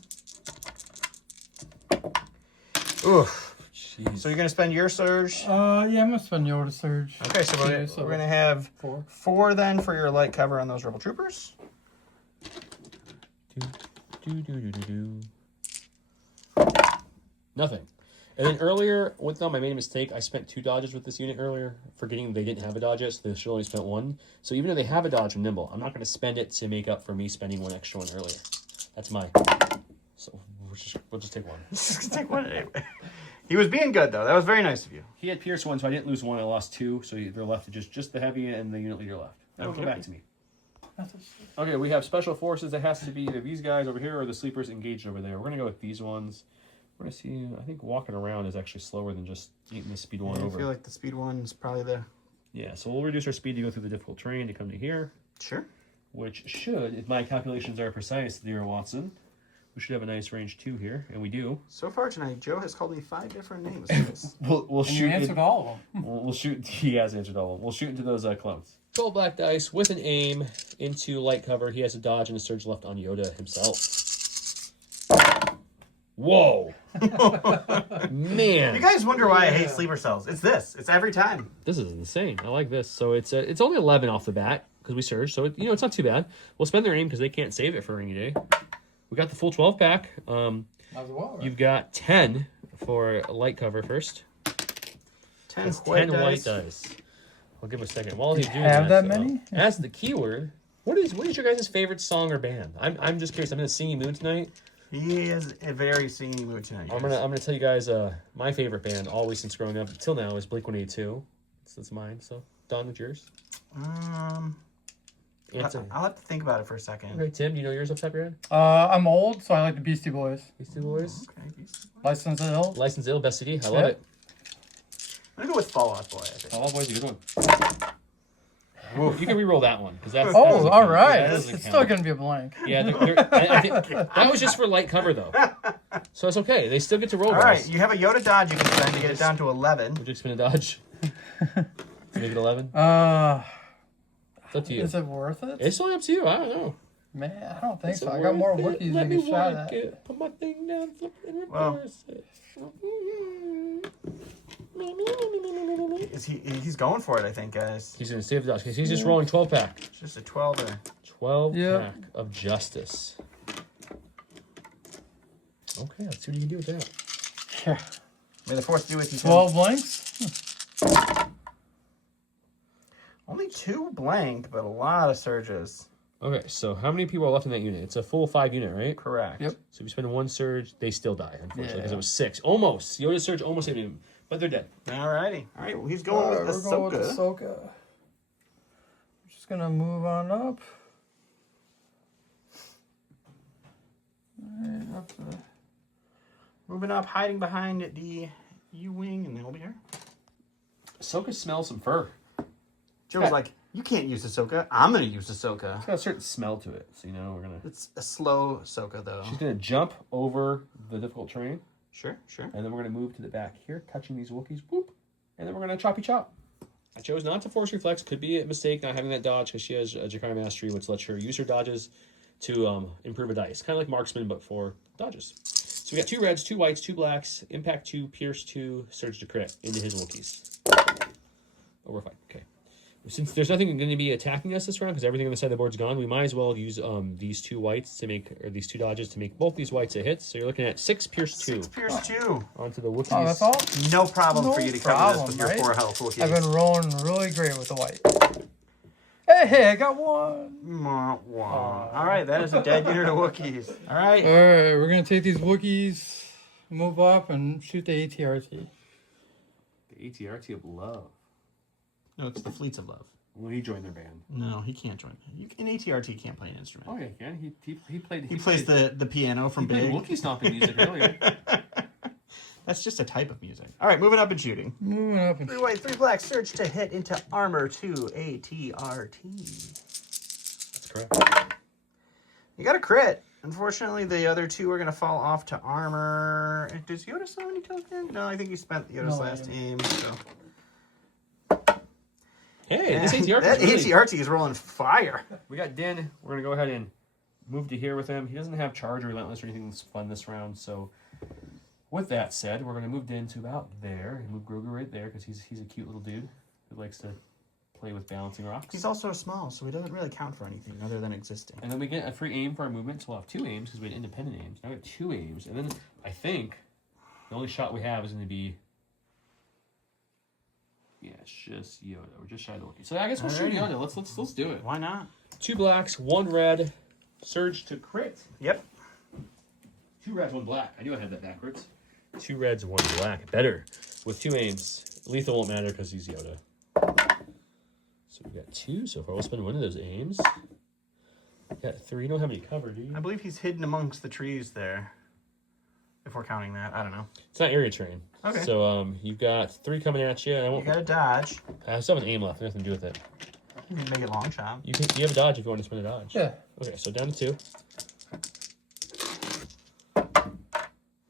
Oof. Jeez. So you're going to spend your surge. Yeah, I'm going to spend Yoda surge. Okay, so Yeah, so we're going to have 4. 4 then for your light cover on those rebel troopers. Nothing. And then earlier, with them, I made a mistake. I spent 2 dodges with this unit earlier, forgetting they didn't have a dodge yet, so they should only spent 1. So even though they have a dodge from Nimble, I'm not going to spend it to make up for me spending 1 extra one earlier. That's mine. So we'll just take 1. Just take 1 anyway. He was being good, though. That was very nice of you. He had Pierce 1, so I didn't lose 1. I lost 2, so they're left to just the heavy and the unit leader left. That'll come back to me. Okay, we have special forces. It has to be either these guys over here or the sleepers engaged over there. We're going to go with these ones. We're going to see, I think walking around is actually slower than just eating the speed 1 I over. feel like the speed 1 is probably the... Yeah, so we'll reduce our speed to go through the difficult terrain to come to here, Sure. which should, if my calculations are precise, dear Watson, we should have a nice range 2 here, and we do. So far tonight, Joe has called me 5 different names. For this. We'll And you shoot. answered all of them. We'll shoot. He has answered all of them. We'll shoot into those clones. 12 black dice with an aim into light cover. He has a dodge and a surge left on Yoda himself. Whoa. Man. You guys wonder why I hate sleeper cells. It's this. It's every time. This is insane. I like this. So it's only 11 off the bat because we surged. So, it's not too bad. We'll spend their aim because they can't save it for a rainy day. We got the full 12 pack. As well, right? You've got 10 for light cover first. 10 That's white 10 dice. white dice. I'll give him a second. While he's doing have that so, many? as the keyword, what is your guys' favorite song or band? I'm just curious. I'm in a singing mood tonight. He is a very singing mood tonight. I'm gonna tell you guys my favorite band always since growing up until now is Blink-182. That's mine. So Don, what's yours? Anthony. I'll have to think about it for a second. Okay, Tim, do you know yours off the top of your head? I'm old, so I like the Beastie Boys. Beastie Boys. Okay. License Ill. License Ill, best CD. I love Yeah. it. I'm gonna go with Fall Out Boy, I think. Fall Out Boy's a good one. You can re-roll that one because that's. Oh, that doesn't all count. right. That doesn't It's count. still gonna be a blank. Yeah, I think that was just for light cover though, so it's okay. They still get to roll. All right, dice. you have a Yoda dodge you can spend to get it down to 11. Would you spin a dodge? To make it 11. It's up to you. Is it worth it? It's only up to you. I don't know. Man, I don't think Is so. it I got more worth it? Wookiees Let to me get shot walk at. it. Put my thing down, flip it, and Well. reverse it. He's going for it, I think, guys. He's gonna save the dodge because he's just rolling 12 pack. It's just a 12er. 12 Yeah. pack of justice. Okay, let's see what you can do with that. Yeah. May the force be with you. Tim. 12 blanks? Only 2 blank, but a lot of surges. Okay, so how many people are left in that unit? It's a full 5 unit, right? Correct. Yep. So if you spend 1 surge, they still die, unfortunately, because Yeah. it was 6. Almost. Yoda's surge almost saved him, but they're dead. Alrighty. Alright, well, he's going with We're going with Ahsoka. Ahsoka. We're just gonna move on up. Alright, up to... Moving up, hiding behind the U-Wing, and that'll be her. Ahsoka smells some fur. Joe was like, you can't use Ahsoka. I'm going to use Ahsoka. It's got a certain smell to it, so you know we're gonna. It's a slow Ahsoka, though. She's gonna jump over the difficult terrain, Sure, sure. and then we're gonna move to the back here, touching these Wookiees. Boop, and then we're gonna choppy chop. I chose not to force reflex. Could be a mistake not having that dodge because she has a Jakar mastery, which lets her use her dodges to improve a dice, kind of like marksman, but for dodges. So we got 2 reds, 2 whites, 2 blacks, impact 2, pierce 2, surge to crit into his Wookiees. Oh, we're fine. Okay. Since there's nothing going to be attacking us this round because everything on the side of the board's gone, we might as well use these 2 whites to make, or these 2 dodges to make both these whites a hit. So you're looking at 6 pierce 2 6 Pierce 2. onto the Wookiees. Oh, that's all? No problem No for you to cover problem, this with your right? 4 health Wookiees. I've been rolling really great with the white. Hey, I got 1. Mwah, mwah. Alright, that is a dead unit of Wookiees. Alright. Alright, we're gonna take these Wookiees, move up, and shoot the ATRT. The ATRT of love. No, it's the Fleets of Love. When he joined their band. No, he can't join. An ATRT can't play an instrument. Oh yeah, yeah. He played. He plays the piano from he played Big. Wookiee stomping music earlier. That's just a type of music. All right, moving up and shooting. Moving up and 3 white, 3 black, surge to hit into armor 2 ATRT. That's correct. You got a crit. Unfortunately, the other 2 are going to fall off to armor. Does Yoda still have any tokens? No, I think he spent Yoda's No, last aim. So. Hey, this ATRT. That ATRT is rolling fire. We got Din. We're gonna go ahead and move to here with him. He doesn't have charge or relentless or anything that's fun this round. So, with that said, we're gonna move Din to about there and move Grogu right there because he's a cute little dude who likes to play with balancing rocks. He's also small, so he doesn't really count for anything other than existing. And then we get a free aim for our movement, so we'll have 2 aims because we had independent aims. Now we have 2 aims, and then I think the only shot we have is going to be, yeah, it's just Yoda. We're just shy of the Wookiee. So I guess we'll shoot Alrighty. Yoda. Let's do it. Why not? 2 blacks, 1 red, surge to crit. Yep. 2 reds, 1 black. I knew I had that backwards. 2 reds, 1 black. Better with 2 aims. Lethal won't matter because he's Yoda. So we got 2 so far. We'll spend 1 of those aims. Got 3. You don't have any cover, do you? I believe he's hidden amongst the trees there. If we're counting that, I don't know. It's not area terrain. Okay. So you've got 3 coming at you. And I You won't. got a dodge. I still have an aim left. Nothing to do with it. You can make it long shot. You have a dodge if you want to spend a dodge. yeah. Okay, so down to 2.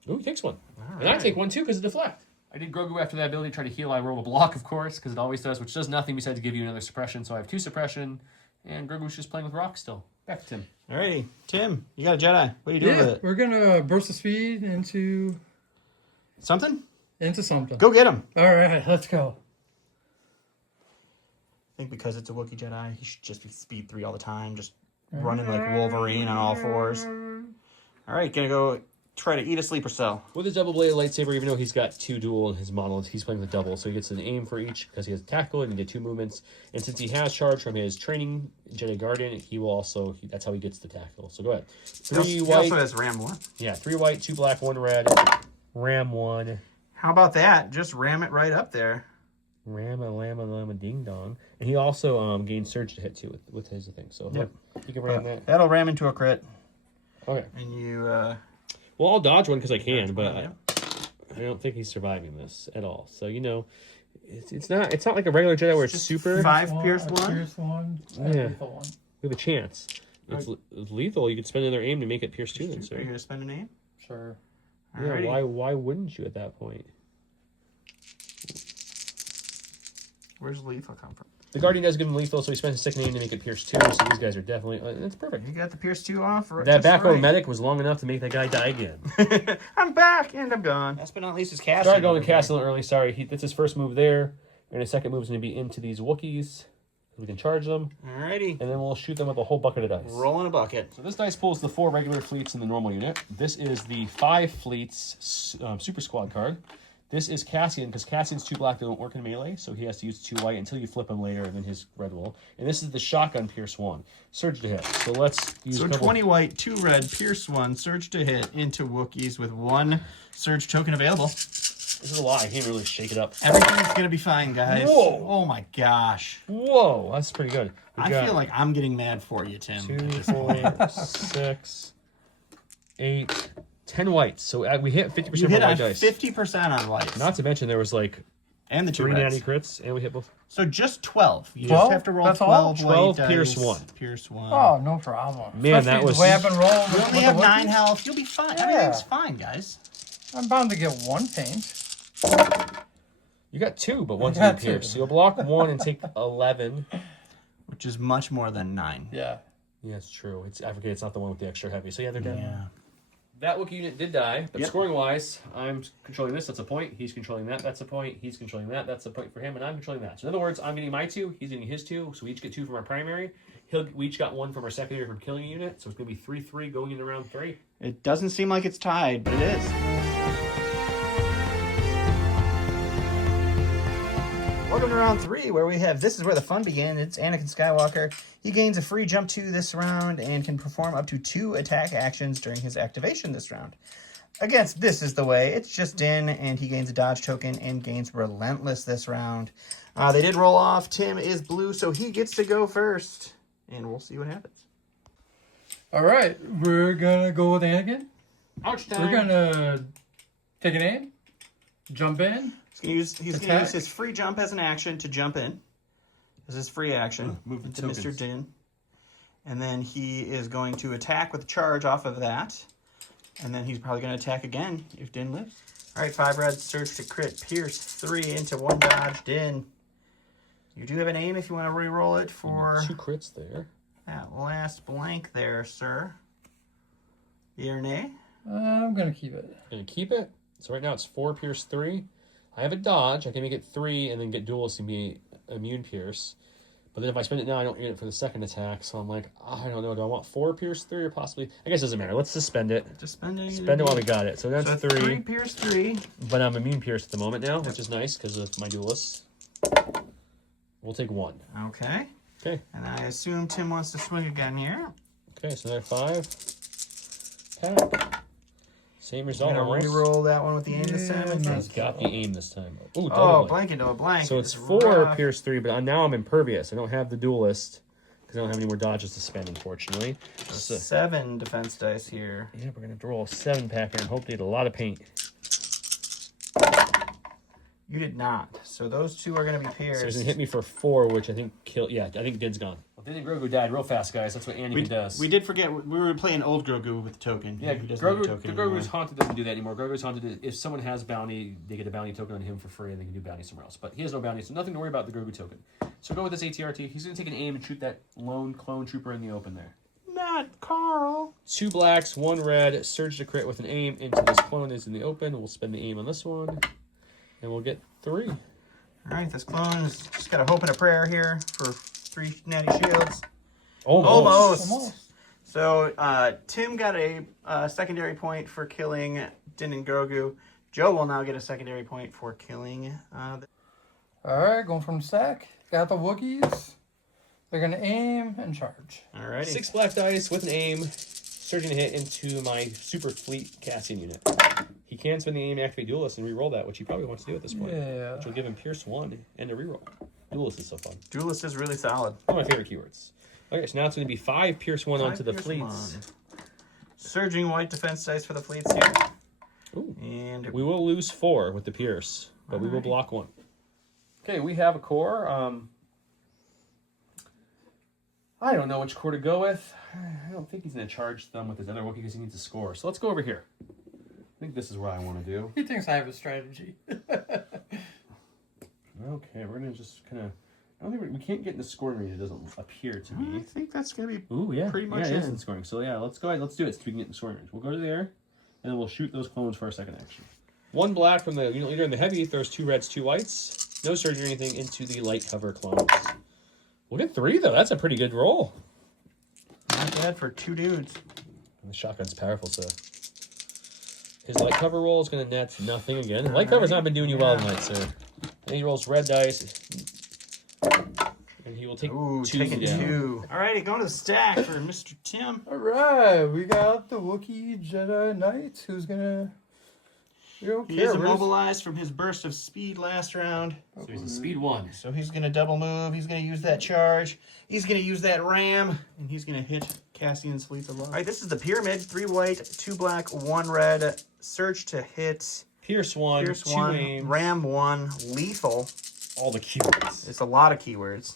Ooh, he takes 1. And I take 1 too because of deflect. I did Grogu after that ability to try to heal. I roll a block, of course, because it always does, which does nothing besides give you another suppression. So I have 2 suppression, and Grogu's just playing with rocks still. Back to Tim. Alrighty, Tim, you got a Jedi. What are you doing with it? We're gonna burst the speed into Something? something. Go get him. Alright, let's go. I think because it's a Wookiee Jedi, he should just be speed 3 all the time, just running like Wolverine on all 4s. Alright, gonna go try to eat a sleeper cell. With his double-bladed lightsaber, even though he's got 2 dual in his model, he's playing with double, so he gets an aim for each because he has tactical and he did 2 movements. And since he has charge from his training Jedi Guardian, he will also that's how he gets the tactical. So go ahead. 3 He white. also has Ram 1. Yeah, 3 white, 2 black, 1 red. Ram 1. How about that? Just ram it right up there. Rama Lama Lama Ding Dong. And he also gains surge to hit too with his thing. So Yep. he can ram that. That'll ram into a crit. Okay. And you Well, I'll dodge one because I can, but yeah. I don't think he's surviving this at all. So you know, it's not like a regular Jedi where it's super. 5 Pierce 1. Pierce 1. Yeah. Lethal 1. We have a chance. It's lethal. You could spend another aim to make it Pierce 2 then, Are you sir. gonna spend a name? Sure. Yeah. Alrighty. Why wouldn't you at that point? Where's lethal come from? The Guardian does give him lethal, so he spends a second aim to make it Pierce 2. So these guys are definitely. That's perfect. You got the Pierce 2 off. That back row medic was long enough to make that guy die again. I'm back and I'm gone. Last but not least is Cassian. Started going to Cassian early. Sorry, that's his first move there, and his second move is going to be into these Wookiees. We can charge them, Alrighty. and then we'll shoot them with a whole bucket of dice. Roll in a bucket. So this dice pulls the 4 regular fleets in the normal unit. This is the 5 fleets super squad card. This is Cassian, because Cassian's 2 black, they don't work in melee, so he has to use 2 white until you flip him later, and then his red will. And this is the shotgun Pierce 1. Surge to hit. So let's use So 20 white, 2 red, Pierce 1, Surge to hit into Wookiees with 1 Surge token available. This is a lot. I can't really shake it up. Everything's gonna be fine, guys. Whoa. Oh my gosh. Whoa, that's pretty good. I feel like I'm getting mad for you, Tim. 2, 4, 6, 8, 10 whites. So we hit 50% You of hit our on white dice. 50% on whites. Not to mention there was like and the 2 3 reds. natty crits, and we hit both. So just 12. You 12? just have to roll That's all? 12 12 white Pierce dice. 1. Pierce 1. Oh, no problem. Man, Especially that was- the way I've been rolling. You with only the have Wookiees. 9 health. You'll be fine. Yeah. Everything's fine, guys. I'm bound to get 1 paint. You got 2, but one's got new Pierce. 2. So you'll block 1 and take 11. Which is much more than 9. Yeah. Yeah, it's true. I forget it's not the one with the extra heavy. So yeah, they're dead. Yeah. That Wookiee unit did die, but Yep. scoring-wise, I'm controlling this. That's a point. He's controlling that. That's a point. He's controlling that. That's a point for him, and I'm controlling that. So in other words, I'm getting my 2. He's getting his 2. So we each get 2 from our primary. We each got 1 from our secondary from killing a unit. So it's going to be 3-3 going into round 3. It doesn't seem like it's tied, but it is. Welcome to round 3, where we have This Is Where the Fun Began. It's Anakin Skywalker. He gains a free jump 2 this round and can perform up to 2 attack actions during his activation this round. Against This Is the Way, it's just Din, and he gains a dodge token and gains Relentless this round. They did roll off. Tim is blue, so he gets to go first. And we'll see what happens. All right. We're going to go with Anakin. Ouch time. We're going to take an aim, jump in. He's going to Attack. use his free jump as an action to jump in. This is free action Move the into tokens. Mr. Din. And then he is going to attack with a charge off of that. And then he's probably going to attack again if Din lives. All right, 5 red, Surge to crit, Pierce 3 into 1 dodge, Din. You do have an aim if you want to re-roll it for 2 crits there. that last blank there, sir. Yea or nay? I'm going to keep it. Gonna keep it. So right now it's 4 Pierce 3. I have a dodge. I can make it 3 and then get duelist and be immune Pierce. But then if I spend it now, I don't get it for the second attack. So I'm like, I don't know. Do I want 4 Pierce 3 or possibly? I guess it doesn't matter. Let's suspend it. Just spending Spend it while we got it. So that's 3. 3 Pierce 3. But I'm immune Pierce at the moment now, which is nice because of my duelists. We'll take 1. Okay. Okay. And I assume Tim wants to swing again here. Okay, so another 5. Pack. Same result. I'm gonna Almost. re-roll that one with the aim this time. I think. He's got the aim this time. Ooh, Oh, double blank into a blank. So it's It's 4 rough. Pierce 3, but now I'm impervious. I don't have the duelist because I don't have any more dodges to spend, unfortunately. So, 7 defense dice here. yeah, we're going to roll a 7-packer and hope to get a lot of paint. You did not. So those 2 are going to be So he's pierced. going to hit me for 4, which I think killed. Yeah, I think Din's gone. Well, Din and Grogu died real fast, guys. That's what Anakin does. We did forget. We were playing old Grogu with the token. Yeah, He doesn't have a Grogu, token the anymore. Grogu's Haunted doesn't do that anymore. Grogu's Haunted, if someone has bounty, they get a bounty token on him for free and they can do bounty somewhere else. But he has no bounty, so nothing to worry about the Grogu token. So go with this ATRT. He's going to take an aim and shoot that lone clone trooper in the open there. Not Carl. 2 blacks, 1 red, Surge to crit with an aim into this clone is in the open. We'll spend the aim on this one, and we'll get 3. All right, this clone has just got a hope and a prayer here for 3 natty shields. Almost. So Tim got a secondary point for killing Din and Grogu. Joe will now get a secondary point for killing. All right, going from the stack. Got the Wookiees. They're going to aim and charge. Alrighty. 6 black dice with an aim, surging to hit into my super fleet Cassian unit. He can spend the aim, activate duelist, and re-roll that, which he probably wants to do at this point. Yeah. Which will give him Pierce 1 and a reroll. Duelist is so fun. Duelist is really solid. One of my favorite keywords. Okay, so now it's going to be 5 Pierce 1 onto the Pierce fleets. 1. Surging white defense dice for the fleets here. Ooh. And We will lose 4 with the Pierce, but we will block 1. Okay, we have a core. I don't know which core to go with. I don't think he's going to charge them with his other Wookiee because he needs to score. So let's go over here. I think this is what I want to do. He thinks I have a strategy. Okay, we're going to just kind of... I don't think we can't get in the scoring range. It doesn't appear to I be. think that's going to be Ooh, yeah. pretty much it is in. in scoring. So yeah, let's go ahead. Let's do it so we can get in the scoring range. We'll go to there, and then we'll shoot those clones for our second action. 1 black from the unit leader in the heavy throws 2 reds, 2 whites. No surgery or anything into the light cover clones. We'll get 3 though. That's a pretty good roll. Not bad for 2 dudes. And the shotgun's powerful, so his light cover roll is going to net nothing again. Light cover's not been doing you well tonight, sir. And he rolls red dice, and he will take 2 taking down. 2. All righty, going to the stack for Mr. Tim. All right, we got the Wookiee Jedi Knight who's gonna. He is immobilized from his burst of speed last round. So he's a speed 1. So he's going to double move. He's going to use that charge. He's going to use that ram. And he's going to hit Cassian's lethal blow. All right, this is the pyramid. 3 white, 2 black, 1 red. Surge to hit. Pierce 1, Pierce 2 1. aim. Ram 1. Lethal. All the keywords. It's a lot of keywords.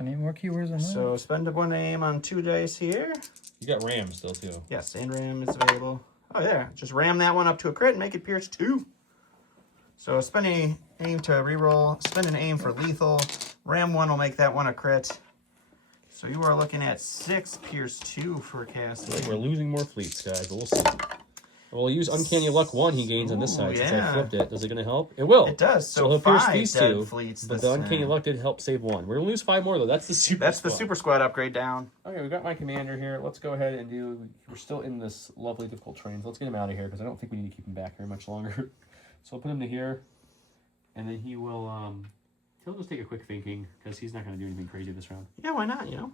I need more keywords than that. So spend 1 aim on 2 dice here. You got ram still, too. Yes, and ram is available. Oh, yeah. Just ram that one up to a crit and make it Pierce 2. So spend an aim to reroll. Spend an aim for lethal. Ram 1 will make that one a crit. So you are looking at 6 Pierce 2 for Cassian. We're losing more fleets, guys, but we'll see. We'll use Uncanny Luck 1 he gains on this side since I flipped it. Is it going to help? It will. It does. So he'll pierce 5 these dead 2, fleets but this the Uncanny time. Luck did help save 1. We're going to lose 5 more, though. That's the super That's squad. the super squad upgrade down. Okay, we got my commander here. Let's go ahead and do... We're still in this lovely difficult terrain. So let's get him out of here, because I don't think we need to keep him back very much longer. So I'll put him to here, and then he will... he'll just take a quick thinking, because he's not going to do anything crazy this round. Yeah, why not, you know?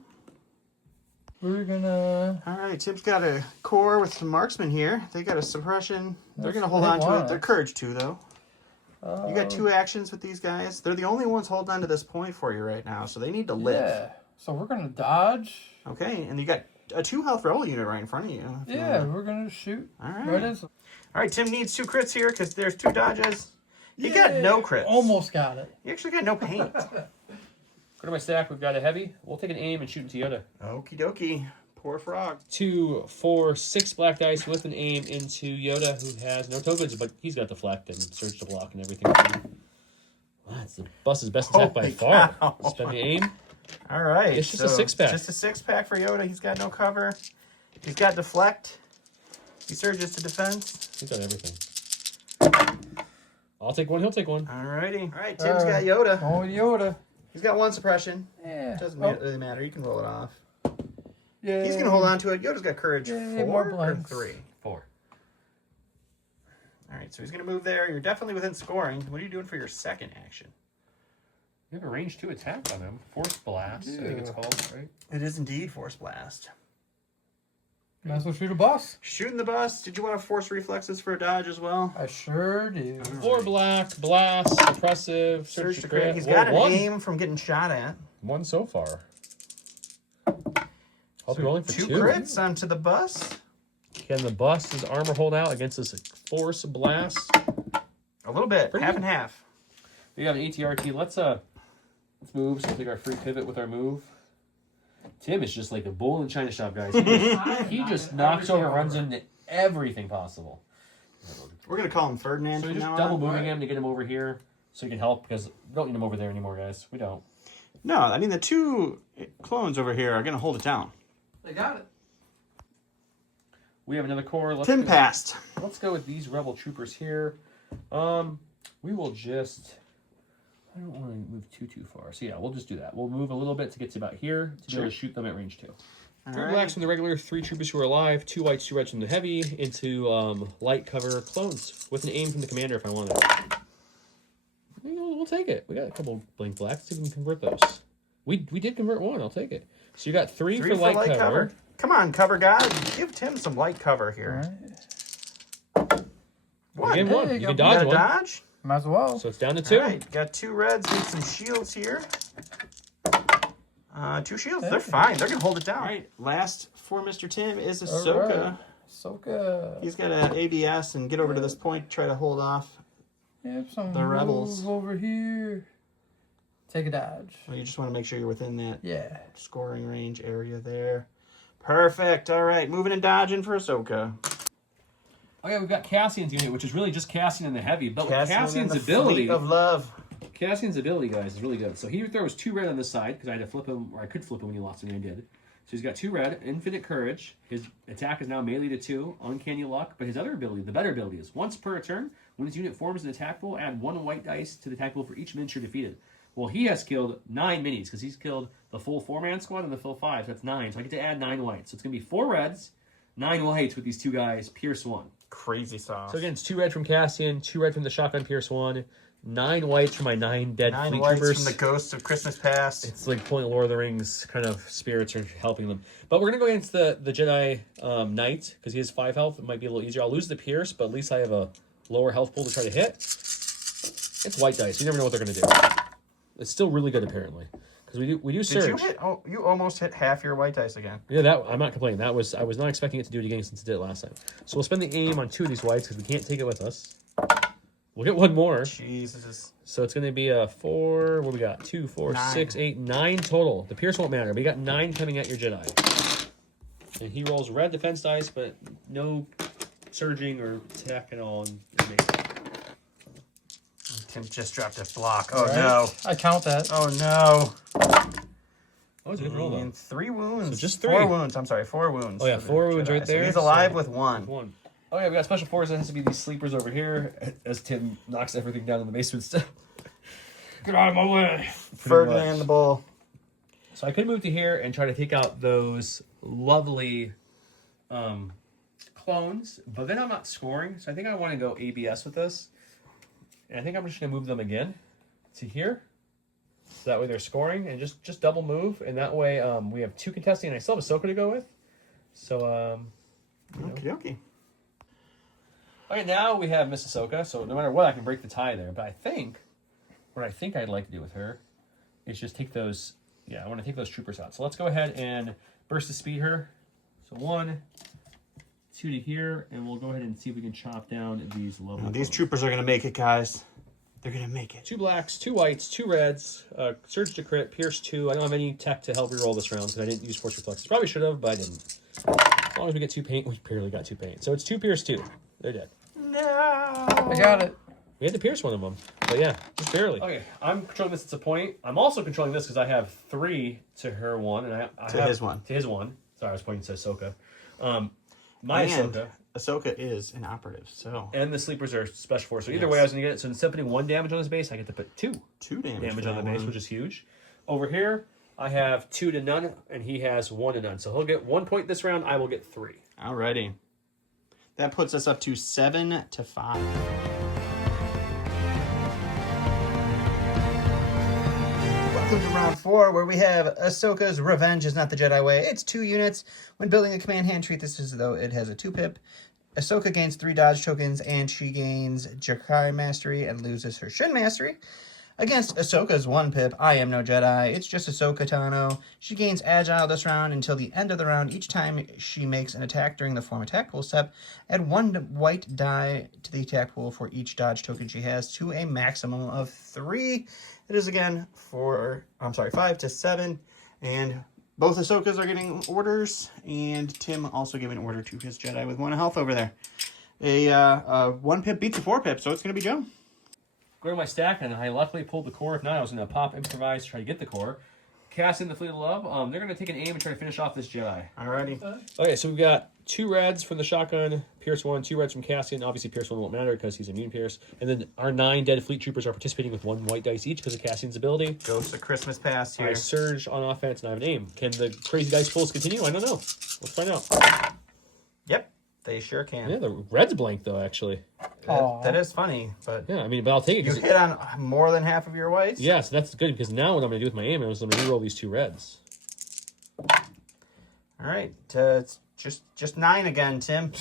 We're gonna. All right, Tim's got a core with some marksmen here. They got a suppression. They're going to hold on to it. They're courage 2, though. You got 2 actions with these guys. They're the only ones holding on to this point for you right now, so they need to live. Yeah. So we're gonna dodge. Okay, and you got a 2 health rebel unit right in front of you. Yeah, we're gonna shoot. All right. Right in. All right, Tim needs 2 crits here because there's 2 dodges. You got no crits. Almost got it. You actually got no paint. Go to my stack. We've got a heavy. We'll take an aim and shoot into Yoda. Okie dokie. Poor frog. 2, 4, 6 black dice with an aim into Yoda, who has no tokens, but he's got deflect and surge to block and everything. Wow, it's the bus's best attack by Holy far. cow. Spend the aim. All right. It's just a 6-pack. Just a 6-pack for Yoda. He's got no cover. He's got deflect. He surges to defense. He's got everything. I'll take 1. He'll take 1. All righty. All right, Tim's got Yoda. Oh, Yoda. He's got 1 suppression. Yeah. Doesn't really matter. You can roll it off. Yeah. He's going to hold on to it. Yoda's got courage Yay, 4 more or blanks. 3. 4. All right, so he's going to move there. You're definitely within scoring. What are you doing for your second action? You have a range 2 attack on him. Force Blast, I think it's called, right? It is indeed Force Blast. Might as well shoot a boss. Shooting the bus. Did you want to force reflexes for a dodge as well? I sure do. 4 black, blast, suppressive, Surge search to to crit. crit. He's Whoa, got an 1. aim from getting shot at. 1 so far. I'll be rolling for 2 2. crits onto the bus. Can the bust his armor hold out against this force blast? A little bit. Pretty half good. and half. We have an ATRT. Let's move. So we'll take our free pivot with our move. Tim is just like a bull in the china shop, guys. He just knocks over, runs into everything possible. We're going to call him Ferdinand So from you're just now double on. moving him to get him over here so you can help, because we don't need him over there anymore, guys. We don't. No, I mean the 2 clones over here are going to hold it down. They got it. We have another core. Tim passed. Let's go with these rebel troopers here. We will just... I don't want to move too far. So yeah, we'll just do that. We'll move a little bit to get to about here to be able to shoot them at range 2. All 3 right. blacks from the regular, 3 troopers who are alive, 2 whites, 2 reds from the heavy, into light cover clones with an aim from the commander if I want it. We'll take it. We got a couple blank blacks. See if we can convert those. We did convert 1. I'll take it. So you got 3 for light cover. Come on, cover guy. Give Tim some light cover here. What? Again, Hey, 1. You you can got dodge You 1. got a dodge? Might as well. So it's down to 2. All right, got 2 reds and some shields here. 2 shields. They're fine. They're going to hold it down. All right, last for Mr. Tim is Ahsoka. Right. Ahsoka. He's got an ABS and get over to this point. Try to hold off. Yep, some The rebels. move over here. Take a dodge. Well, you just want to make sure you're within that Yeah. scoring range area there. Perfect. All right, moving and dodging for Ahsoka. Oh yeah, we've got Cassian's unit, which is really just Cassian and the heavy. But with Cassian and Cassian's the ability, Fleet of Love. Cassian's ability, guys, is really good. So he throws 2 red on this side because I had to flip him, or I could flip him when he lost, and I did. So he's got 2 red, infinite courage. His attack is now melee to 2, uncanny luck. But his other ability, the better ability, is once per turn, when his unit forms an attack pool, add 1 white dice to the attack pool for each miniature defeated. Well, he has killed 9 minis because he's killed the full 4-man squad and the full 5. So that's 9. So I get to add 9 whites. So it's gonna be 4 reds, 9 whites with these 2 guys. Pierce 1. Crazy sauce. So again, it's 2 red from Cassian, 2 red from the shotgun Pierce 1, 9 whites from my 9 dead 9 fleet whites troopers. from the Ghosts of Christmas Past. It's like pulling Lord of the Rings kind of spirits are helping them. But we're gonna go against the Jedi Knight because he has 5 health. It might be a little easier. I'll lose the Pierce, but at least I have a lower health pool to try to hit. It's white dice. You never know what they're gonna do. It's still really good apparently because we do surge. Did you hit? Oh, you almost hit half your white dice again. Yeah, that I'm not complaining. I was not expecting it to do it again since it did it last time. So we'll spend the aim on 2 of these whites because we can't take it with us. We'll get 1 more. Jesus. So it's going to be a 4. What we got? 2, 4, 9. 6, 8, 9 total. The Pierce won't matter. But you got 9 coming at your Jedi. And he rolls red defense dice, but no surging or attack at all. Tim just dropped a block. Oh Right. no. I count that. Oh no. Oh, it's a good roll though. And 3 wounds. So just 3. 4 wounds. I'm sorry, 4 wounds. Oh yeah, 4 wounds right there. So he's alive So- with 1. 1. Oh yeah, we got special forces. It has to be these sleepers over here as Tim knocks everything down in the basement still. Get out of my way. Ferdinand the Bull. So I could move to here and try to take out those lovely clones, but then I'm not scoring, so I think I want to go ABS with this. And I think I'm just going to move them again to here. So that way they're scoring, and just double move, and that way we have 2 contesting, and I still have Ahsoka to go with. So, Okie dokie. okay, now we have Miss Ahsoka, so no matter what, I can break the tie there. But I think, what I think I'd like to do with her is just take those, I want to take those troopers out. So let's go ahead and burst the speed her. So 1, 2 to here, and we'll go ahead and see if we can chop down these lovely These clones. troopers are going to make it, guys. They're going to make it. 2 blacks, 2 whites, 2 reds, surge to crit, pierce 2. I don't have any tech to help reroll this round because I didn't use force reflexes. Probably should have, but I didn't. As long as we get 2 paint, we barely got 2 paint. So it's 2 pierce 2. They're dead. No. I got it. We had to pierce one of them, but yeah, just barely. Okay, I'm controlling this. It's a point. I'm also controlling this because I have 3 to her 1, and I To have, his 1. To his 1. Sorry, I was pointing to Ahsoka. My And Ahsoka. Ahsoka is an operative, so And the sleepers are special force. So either way, I was going to get it. So instead of putting 1 damage on his base, I get to put 2 2 damage on for the that base, one. which is huge. Over here, I have 2 to none, and he has 1 to none. So he'll get 1 point this round. I will get 3. Alrighty. That puts us up to 7 to 5. Welcome to round 4, where we have Ahsoka's Revenge is Not the Jedi Way. It's 2 units. When building a command hand, treat this as though it has a 2-pip. Ahsoka gains 3 dodge tokens, and she gains Jakai Mastery and loses her Shin Mastery. Against Ahsoka's 1-pip, I Am No Jedi, it's just Ahsoka Tano. She gains Agile this round until the end of the round. Each time she makes an attack during the form attack pool step, add 1 white die to the attack pool for each dodge token she has to a maximum of 3. It is again 5 to 7, and both Ahsokas are getting orders, and Tim also gave an order to his Jedi with 1 health over there. A 1-pip beats a 4-pip, so it's going to be Joe. Go to my stack, and I luckily pulled the core. If not, I was going to pop improvise to try to get the core. Cast in the Fleet of Love. They're going to take an aim and try to finish off this Jedi. Alrighty. Okay, so we've got 2 reds from the shotgun, Pierce 1, 2 reds from Cassian. Obviously, Pierce 1 won't matter because he's immune Pierce. And then our 9 dead fleet troopers are participating with 1 white dice each because of Cassian's ability. Ghost of Christmas Past here. I surge on offense and I have an aim. Can the crazy dice pulls continue? I don't know. Let's find out. Yep, they sure can. Yeah, the red's blank though, actually. That is funny, but Yeah, I mean, but I'll take it. you 'Cause hit on more than half of your whites? yeah, so that's good because now what I'm going to do with my aim is I'm going to reroll these 2 reds. Alright, it's just 9 again, Tim.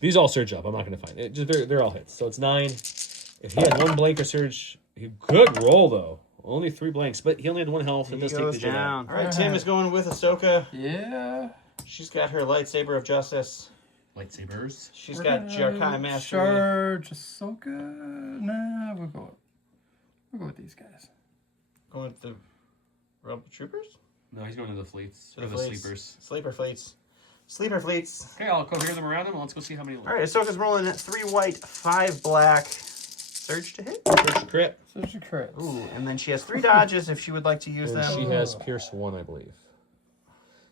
These all surge up. I'm not going to find it. They're all hits. So it's 9. If he had 1 blank or surge, good roll though. Only 3 blanks, but he only had 1 health and He does take goes the Jedi. down. Alright, Tim is going with Ahsoka. Yeah. She's got her lightsaber of justice. Lightsabers. She's We're got gonna Jarkai Mastery. Charge Ahsoka. Nah, we'll go with these guys. Going with the Rebel Troopers? No, he's going to the fleets. To the the fleets. sleepers. Sleeper fleets. Sleeper fleets. Okay, I'll cohere them around them. Let's go see how many. All right, Ahsoka's rolling at 3 white, 5 black. Surge to hit. First crit. So she crits. Ooh, and then she has 3 dodges if she would like to use And them. she has Pierce 1, I believe.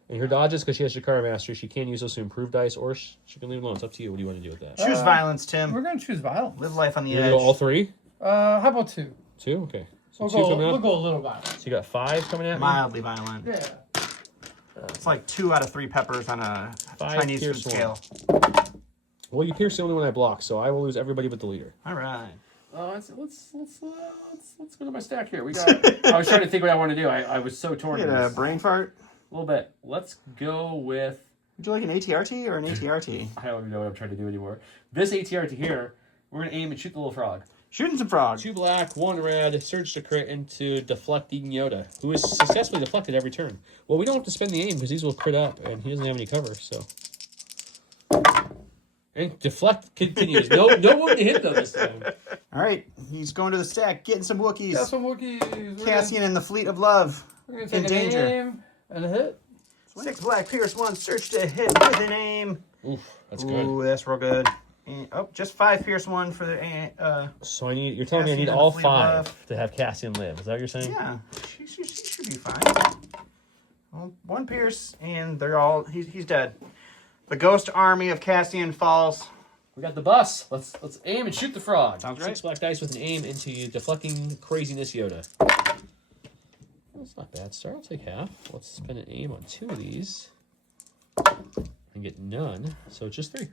And her dodges, because she has Jakara Mastery, she can use those to improve dice, or she can leave them alone. It's up to you. What do you want to do with that? Choose violence, Tim. We're gonna choose violence. Live life on the You're edge. going to go all 3? How about 2? 2? Okay. So We'll 2 go, coming we'll up. go a little violence. So you got 5 coming at me? Mildly violent. Yeah. It's like 2 out of 3 peppers on a 5 Chinese food Pierce 1. scale. Well, you pierce the only one I block, so I will lose everybody but the leader. All right. Let's go to my stack here. We got. I was trying to think what I want to do. I was so torn. Get a brain fart. A little bit. Let's go with. Would you like an ATRT or an ATRT? I don't even know what I'm trying to do anymore. This ATRT here, we're gonna aim and shoot the little frog. Shooting some frogs. 2 black, 1 red. Surge to crit into deflecting Yoda, who is successfully deflected every turn. Well, we don't have to spend the aim because these will crit up, and he doesn't have any cover. So. And deflect continues. No wound to hit though this time. All right, he's going to the stack, getting some Wookiees. Got some Wookiees. Cassian and the Fleet of Love. We're gonna in take danger. an aim and a hit. 6 black, Pierce 1, Search to hit with an aim. Oof, that's Ooh, good. that's real good. And, just 5 Pierce 1 for the. So you're telling me I Cassian need and all the Fleet of 5 Love. to have Cassian live. Is that what you're saying? Yeah, she should be fine. Well, 1 Pierce, and they're all. He's dead. The ghost army of Cassian falls. We got the bus. Let's aim and shoot the frog. Sounds 6 right. black dice with an aim into you, deflecting craziness Yoda. That's not a bad start. I'll take half. Let's spend an aim on 2 of these. And get none. So just 3.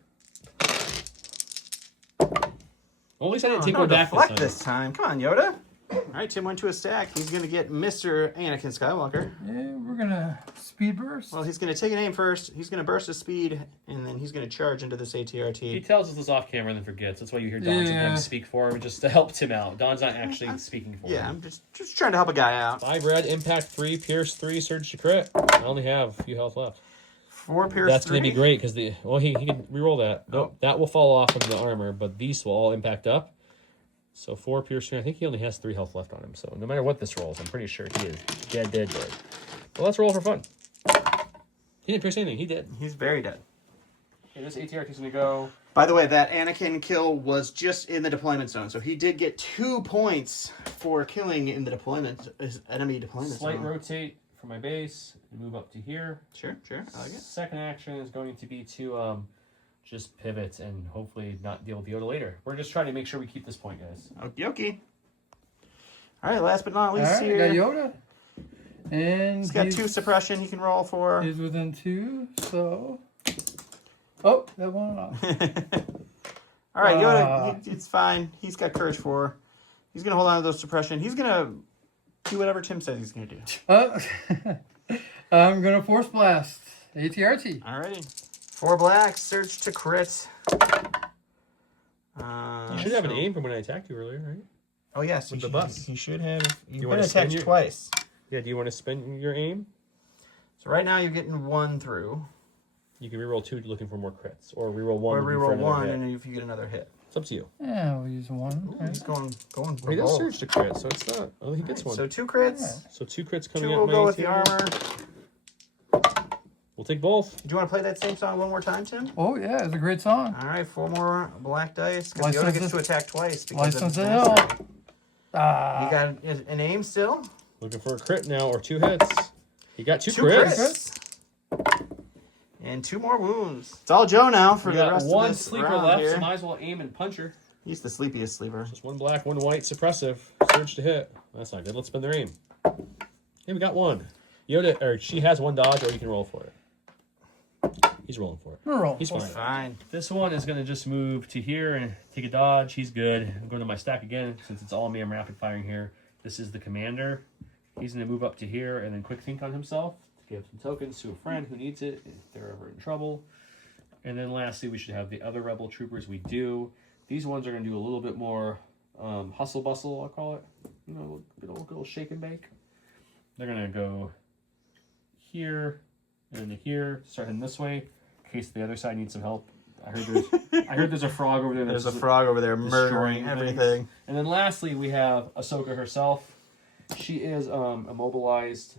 Well, at least I didn't take No one back deflect this time. Come on, Yoda. All right, Tim went to a stack. He's going to get Mr. Anakin Skywalker. Yeah, we're gonna speed burst. Well, he's going to take an aim first. He's going to burst his speed, and then he's going to charge into this He ATRT. tells us this off camera and then forgets. That's why you hear Don sometimes speak for him just to help Tim out. Don's not actually speaking for Yeah, him. I'm just trying to help a guy out. 5 red, impact 3, pierce 3, surge to crit. I only have a few health left. 4 Pierce That's 3. going to be great because he can reroll that. Nope, that will fall off of the armor, but these will all impact up. So 4 pierce 3. I think he only has 3 health left on him. So no matter what this rolls, I'm pretty sure he is dead. Well, let's roll for fun. He didn't pierce anything. He did. He's very dead. Okay, this ATRT is going to go. By the way, that Anakin kill was just in the deployment zone, so he did get 2 points for killing in the his enemy deployment Slight zone. rotate for my base and move up to here. Sure, I like it. Second action is going to be to just pivot and hopefully not deal with Yoda later. We're just trying to make sure we keep this point, guys. Okie dokie. All right, last but not All least right, we here. got Yoda. And He's got 2 suppression he can roll for. He's within 2, so. Oh, that one off. All right, Yoda, it's fine. He's got courage 4. He's going to hold on to those suppression. He's going to do whatever Tim says he's going to do. I'm gonna force blast. ATRT. All righty. 4 black, search to crit. You should have an aim from when I attacked you earlier, right? Oh, yes. With the bus. He should have. You've been wanna spend attacked your- twice. Yeah, do you want to spend your aim? So right now you're getting 1 through. You can reroll 2 looking for more crits, or reroll 1 Or looking for reroll another 1, hit. and if you get another hit. It's up to you. Yeah, we'll use 1. Ooh, he's going He does bold. surge to crit, so it's not. Oh, he gets one. So 2 crits. So 2 crits 2 coming will up. go with the armor. We'll take both. Do you want to play that same song one more time, Tim? Oh, yeah, it's a great song. All right, 4 more black dice. Because Yoda License gets to is- attack twice. Because of License to mastery. hell. You got an aim still? Looking for a crit now, or 2 hits. He got 2 2 crits. crits. And 2 more wounds. It's all Joe now for We the got rest 1 of this sleeper round left, here. so might as well aim and punch her. He's the sleepiest sleeper. Just 1 black, 1 white, suppressive. Surge to hit. That's not good. Let's spend their aim. Hey, we got 1. Yoda, or she has 1 dodge, or you can roll for it. He's rolling for it. We're rolling. He's fine. Fine. This one is going to just move to here and take a dodge. He's good. I'm going to my stack again since it's all me. I'm rapid firing here. This is the commander. He's going to move up to here and then quick think on himself to give some tokens to a friend who needs it if they're ever in trouble. And then lastly, we should have the other rebel troopers. We do. These ones are going to do a little bit more hustle bustle, I'll call it. You know, a little shake and bake. They're going to go here and then here, start heading this way. In case the other side needs some help I heard there's a frog over there. There's a that's frog over there destroying murdering everything. And then lastly, we have Ahsoka herself. She is immobilized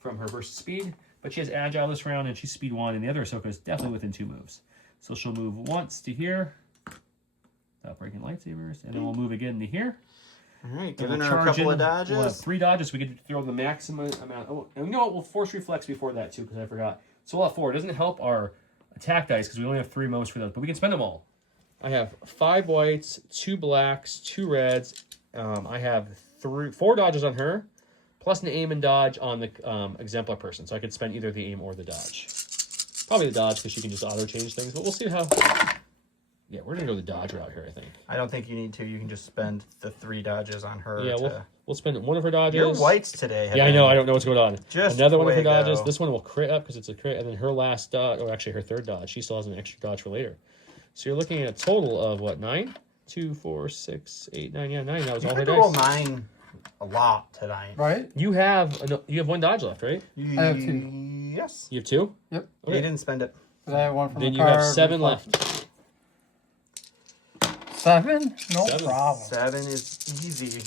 from her burst of speed, but she has agile this round, and she's speed 1, and the other Ahsoka is definitely within 2 moves. So she'll move once to here, without breaking lightsabers, and then we'll move again to here. All right, And giving we'll her a charge couple in. of We'll have dodges. 3 dodges. We get to throw the maximum amount. Oh, and you know what? We'll force reflex before that, too, because I forgot. So we'll have 4. It doesn't help our attack dice, because we only have 3 moments for those, but we can spend them all. I have 5 whites, 2 blacks, 2 reds. I have 4 dodges on her, plus an aim and dodge on the exemplar person. So I could spend either the aim or the dodge. Probably the dodge, because she can just auto-change things, but we'll see how... Yeah, we're going to go the dodge route here, I think. I don't think you need to. You can just spend the 3 dodges on her. Yeah, we'll spend one of her dodges. Your whites today. Yeah, I know. I don't know what's going on. Just Another one of her fuego. dodges. This one will crit up because it's a crit, and then her last dodge, or actually her 3rd dodge, she still has an extra dodge for later. So you're looking at a total of what, 9? 2, 4, 6, 8, 9. Yeah, 9. That was all her You roll dice. 9 a lot tonight. Right? You have 1 dodge left, right? I have 2. Yes. You have 2. Yep. You Okay. didn't spend it. 'Cause I have one from Then the you have card, 7 reflex. left. 7? No 7. problem. 7 is easy.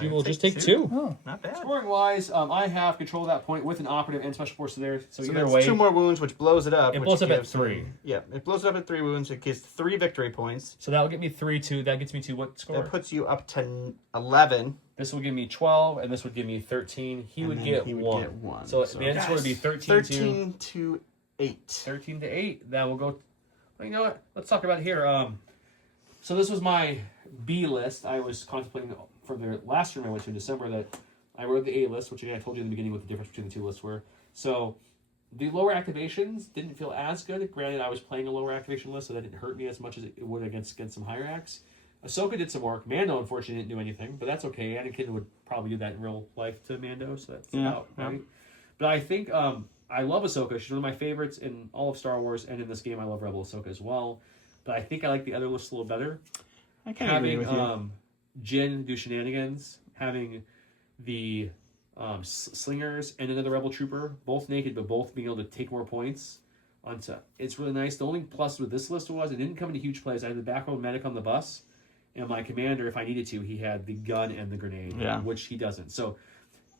She will just take 2. Oh. Not bad. Scoring wise, I have control of that point with an operative and special force there. So either that's way, 2 more wounds, which blows it up. It which blows up at gives 3. them- Yeah, it blows it up at 3 wounds. It gives 3 victory points. so that will get me 3, 2. That gets me to what score? That puts you up to 11. This will give me 12, and this would give me 13. He And would then get he would 1. get 1. So, So the end score would be 13 to 13 to 8. 13 to 8. That will go. Well, you know what? Let's talk about it here. So this was my B list. I was contemplating for the last room I went to in December that I wrote the A list, which I told you in the beginning what the difference between the 2 lists were. So the lower activations didn't feel as good. Granted, I was playing a lower activation list, so that didn't hurt me as much as it would against some higher acts. Ahsoka did some work. Mando, unfortunately, didn't do anything, but that's okay. Anakin would probably do that in real life to Mando, so that's about right. But I think I love Ahsoka. She's one of my favorites in all of Star Wars, and in this game, I love Rebel Ahsoka as well. But I think I like the other list a little better. I kind of agree Having with you. Jin do shenanigans, having the slingers and another Rebel trooper, both naked, but both being able to take more points. It's really nice. The only plus with this list was it didn't come into huge plays. I had the back row medic on the bus, and my commander, if I needed to, he had the gun and the grenade, which he doesn't. So,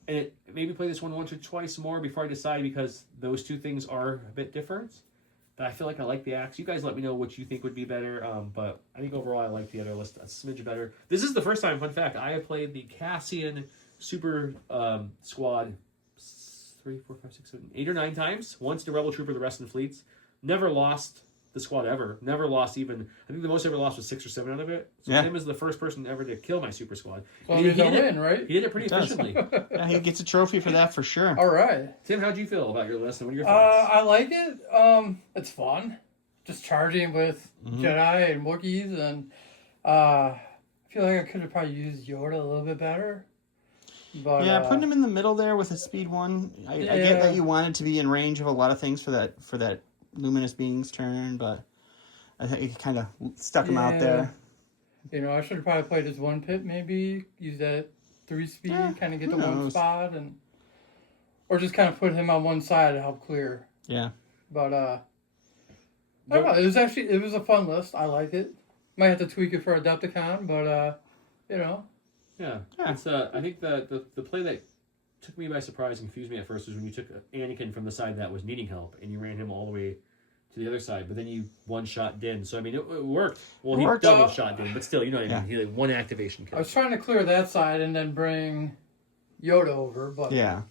and maybe play this one once or twice more before I decide, because those 2 things are a bit different. But I feel like I like the axe. You guys let me know what you think would be better. But I think overall I like the other list a smidge better. This is the first time, fun fact, I have played the Cassian Super Squad 3, 4, 5, 6, 7, 8 or 9 times. Once the Rebel Trooper, the rest in fleets. Never lost the squad ever. Never lost even. I think the most I ever lost was 6 or 7 out of it. So him is the first person ever to kill my super squad. Well, he's a win, right? He did it pretty efficiently. Yeah, he gets a trophy for that for sure. All right. Tim, how'd you feel about your list, and what are your thoughts? I like it. It's fun. Just charging with Jedi and Wookiees, and I feel like I could have probably used Yoda a little bit better. But Yeah, putting him in the middle there with a speed 1. I get that you wanted to be in range of a lot of things for that luminous being's turn, but I think it kind of stuck him out there. You know, I should have probably played as 1 pit, maybe use that 3 speed, kind of get who to 1 knows? spot, or just kind of put him on one side to help clear. Yeah. But I don't know. It was a fun list. I like it. Might have to tweak it for Adepticon, but you know. Yeah. It's I think the play that took me by surprise and confused me at first was when you took Anakin from the side that was needing help and you ran him all the way to the other side, but then you one-shot Din. So I mean, it worked. Well, he double-shot Din, but still, you know what I mean. He had 1 activation kill. I was trying to clear that side and then bring Yoda over, but Yeah.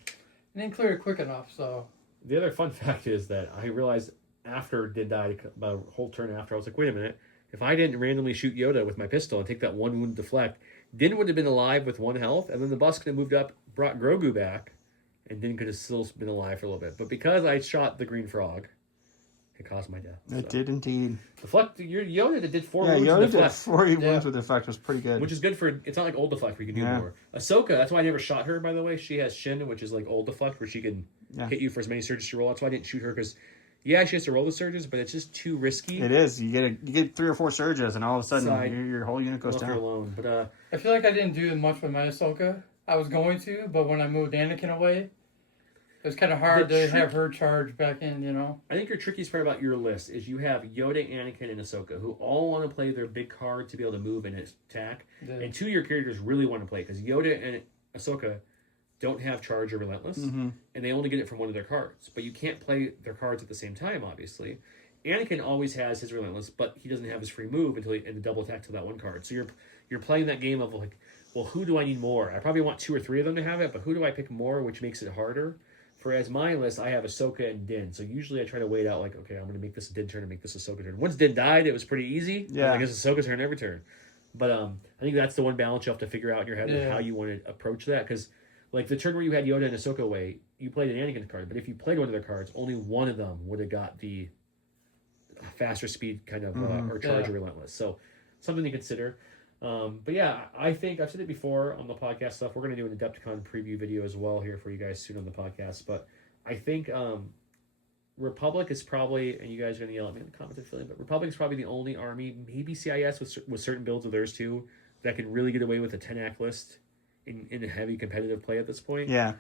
I didn't clear it quick enough. So The other fun fact is that I realized after Din died, about a whole turn after, I was like, wait a minute. If I didn't randomly shoot Yoda with my pistol and take that 1 wound deflect, Din would have been alive with 1 health, and then the bus could have moved up, brought Grogu back, and Din could have still been alive for a little bit. But because I shot the green frog, it caused my death. It did indeed. Deflect, your Yoda did 4 Yeah, wounds Yoda with did deflect. 40 wounds with deflect was pretty good. Which is good for, it's not like old deflect where you can do Yeah. more. Ahsoka, that's why I never shot her, by the way. She has Shin, which is like old deflect, where she can hit you for as many surges as you roll. That's why I didn't shoot her, because she has to roll the surges, but it's just too risky. It is. You get 3 or 4 surges, and all of a sudden your whole unit goes Left her down. alone. But I feel like I didn't do much with my Ahsoka. I was going to, but when I moved Anakin away, It's kind of hard The to have her charge back in, you know? I think your trickiest part about your list is you have Yoda, Anakin, and Ahsoka, who all want to play their big card to be able to move and attack. Yeah. And two of your characters really want to play, because Yoda and Ahsoka don't have Charge or Relentless, and they only get it from one of their cards. But you can't play their cards at the same time, obviously. Anakin always has his Relentless, but he doesn't have his free move until and the double attack to that one card. So you're playing that game of like, well, who do I need more? I probably want 2 or 3 of them to have it, but who do I pick more, which makes it harder? For as my list, I have Ahsoka and Din. So usually I try to wait out like, okay, I'm going to make this a Din turn and make this a Ahsoka turn. Once Din died, it was pretty easy. Yeah. I guess Ahsoka's turn every turn. But I think that's the one balance you have to figure out in your head of how you want to approach that. Because like the turn where you had Yoda and Ahsoka away, you played an Anakin card. But if you played one of their cards, only one of them would have got the faster speed kind of or charge or relentless. So something to consider. But yeah, I think I've said it before on the podcast stuff. We're going to do an Adepticon preview video as well here for you guys soon on the podcast. But I think Republic is probably, and you guys are going to yell at me in the comments, but Republic is probably the only army, maybe CIS with certain builds of theirs too, that can really get away with a 10-act list in a heavy competitive play at this point. Yeah.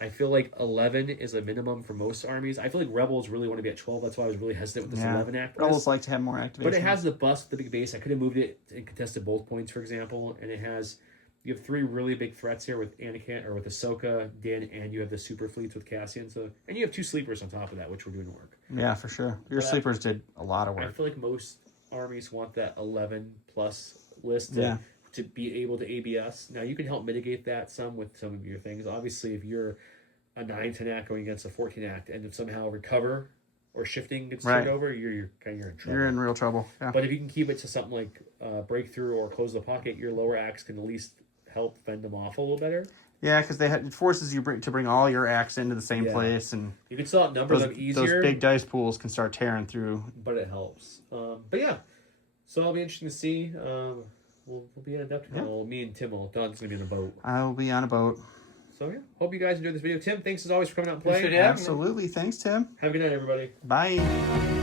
I feel like 11 is a minimum for most armies. I feel like Rebels really want to be at 12. That's why I was really hesitant with this 11-act list. Rebels like to have more activation. But it has the bust, the big base. I could have moved it and contested both points, for example. And it has, you have 3 really big threats here with Anakin, or with Ahsoka, Din, and you have the super fleets with Cassian. So, and you have 2 sleepers on top of that, which were doing work. Yeah, for sure. Your sleepers did a lot of I work. feel like most armies want that 11-plus list to be able to ABS. Now, you can help mitigate that some with some of your things. Obviously, if you're a 9-10 act going against a 14 act, and if somehow recover or shifting gets turned over, you're in trouble. You're in real trouble. Yeah. But if you can keep it to something like breakthrough or close the pocket, your lower acts can at least help fend them off a little better. Yeah, because it forces you to bring all your acts into the same place, and you can still outnumber them easier. Those big dice pools can start tearing through. But it helps. But yeah, so it'll be interesting to see. We'll be at Adepticon. Yeah. Well, me and Tim will. Don's gonna be in the boat. I'll be on a boat. So yeah, hope you guys enjoyed this video. Tim, thanks as always for coming out and playing. Absolutely. Thanks, Tim. Have a good night, everybody. Bye.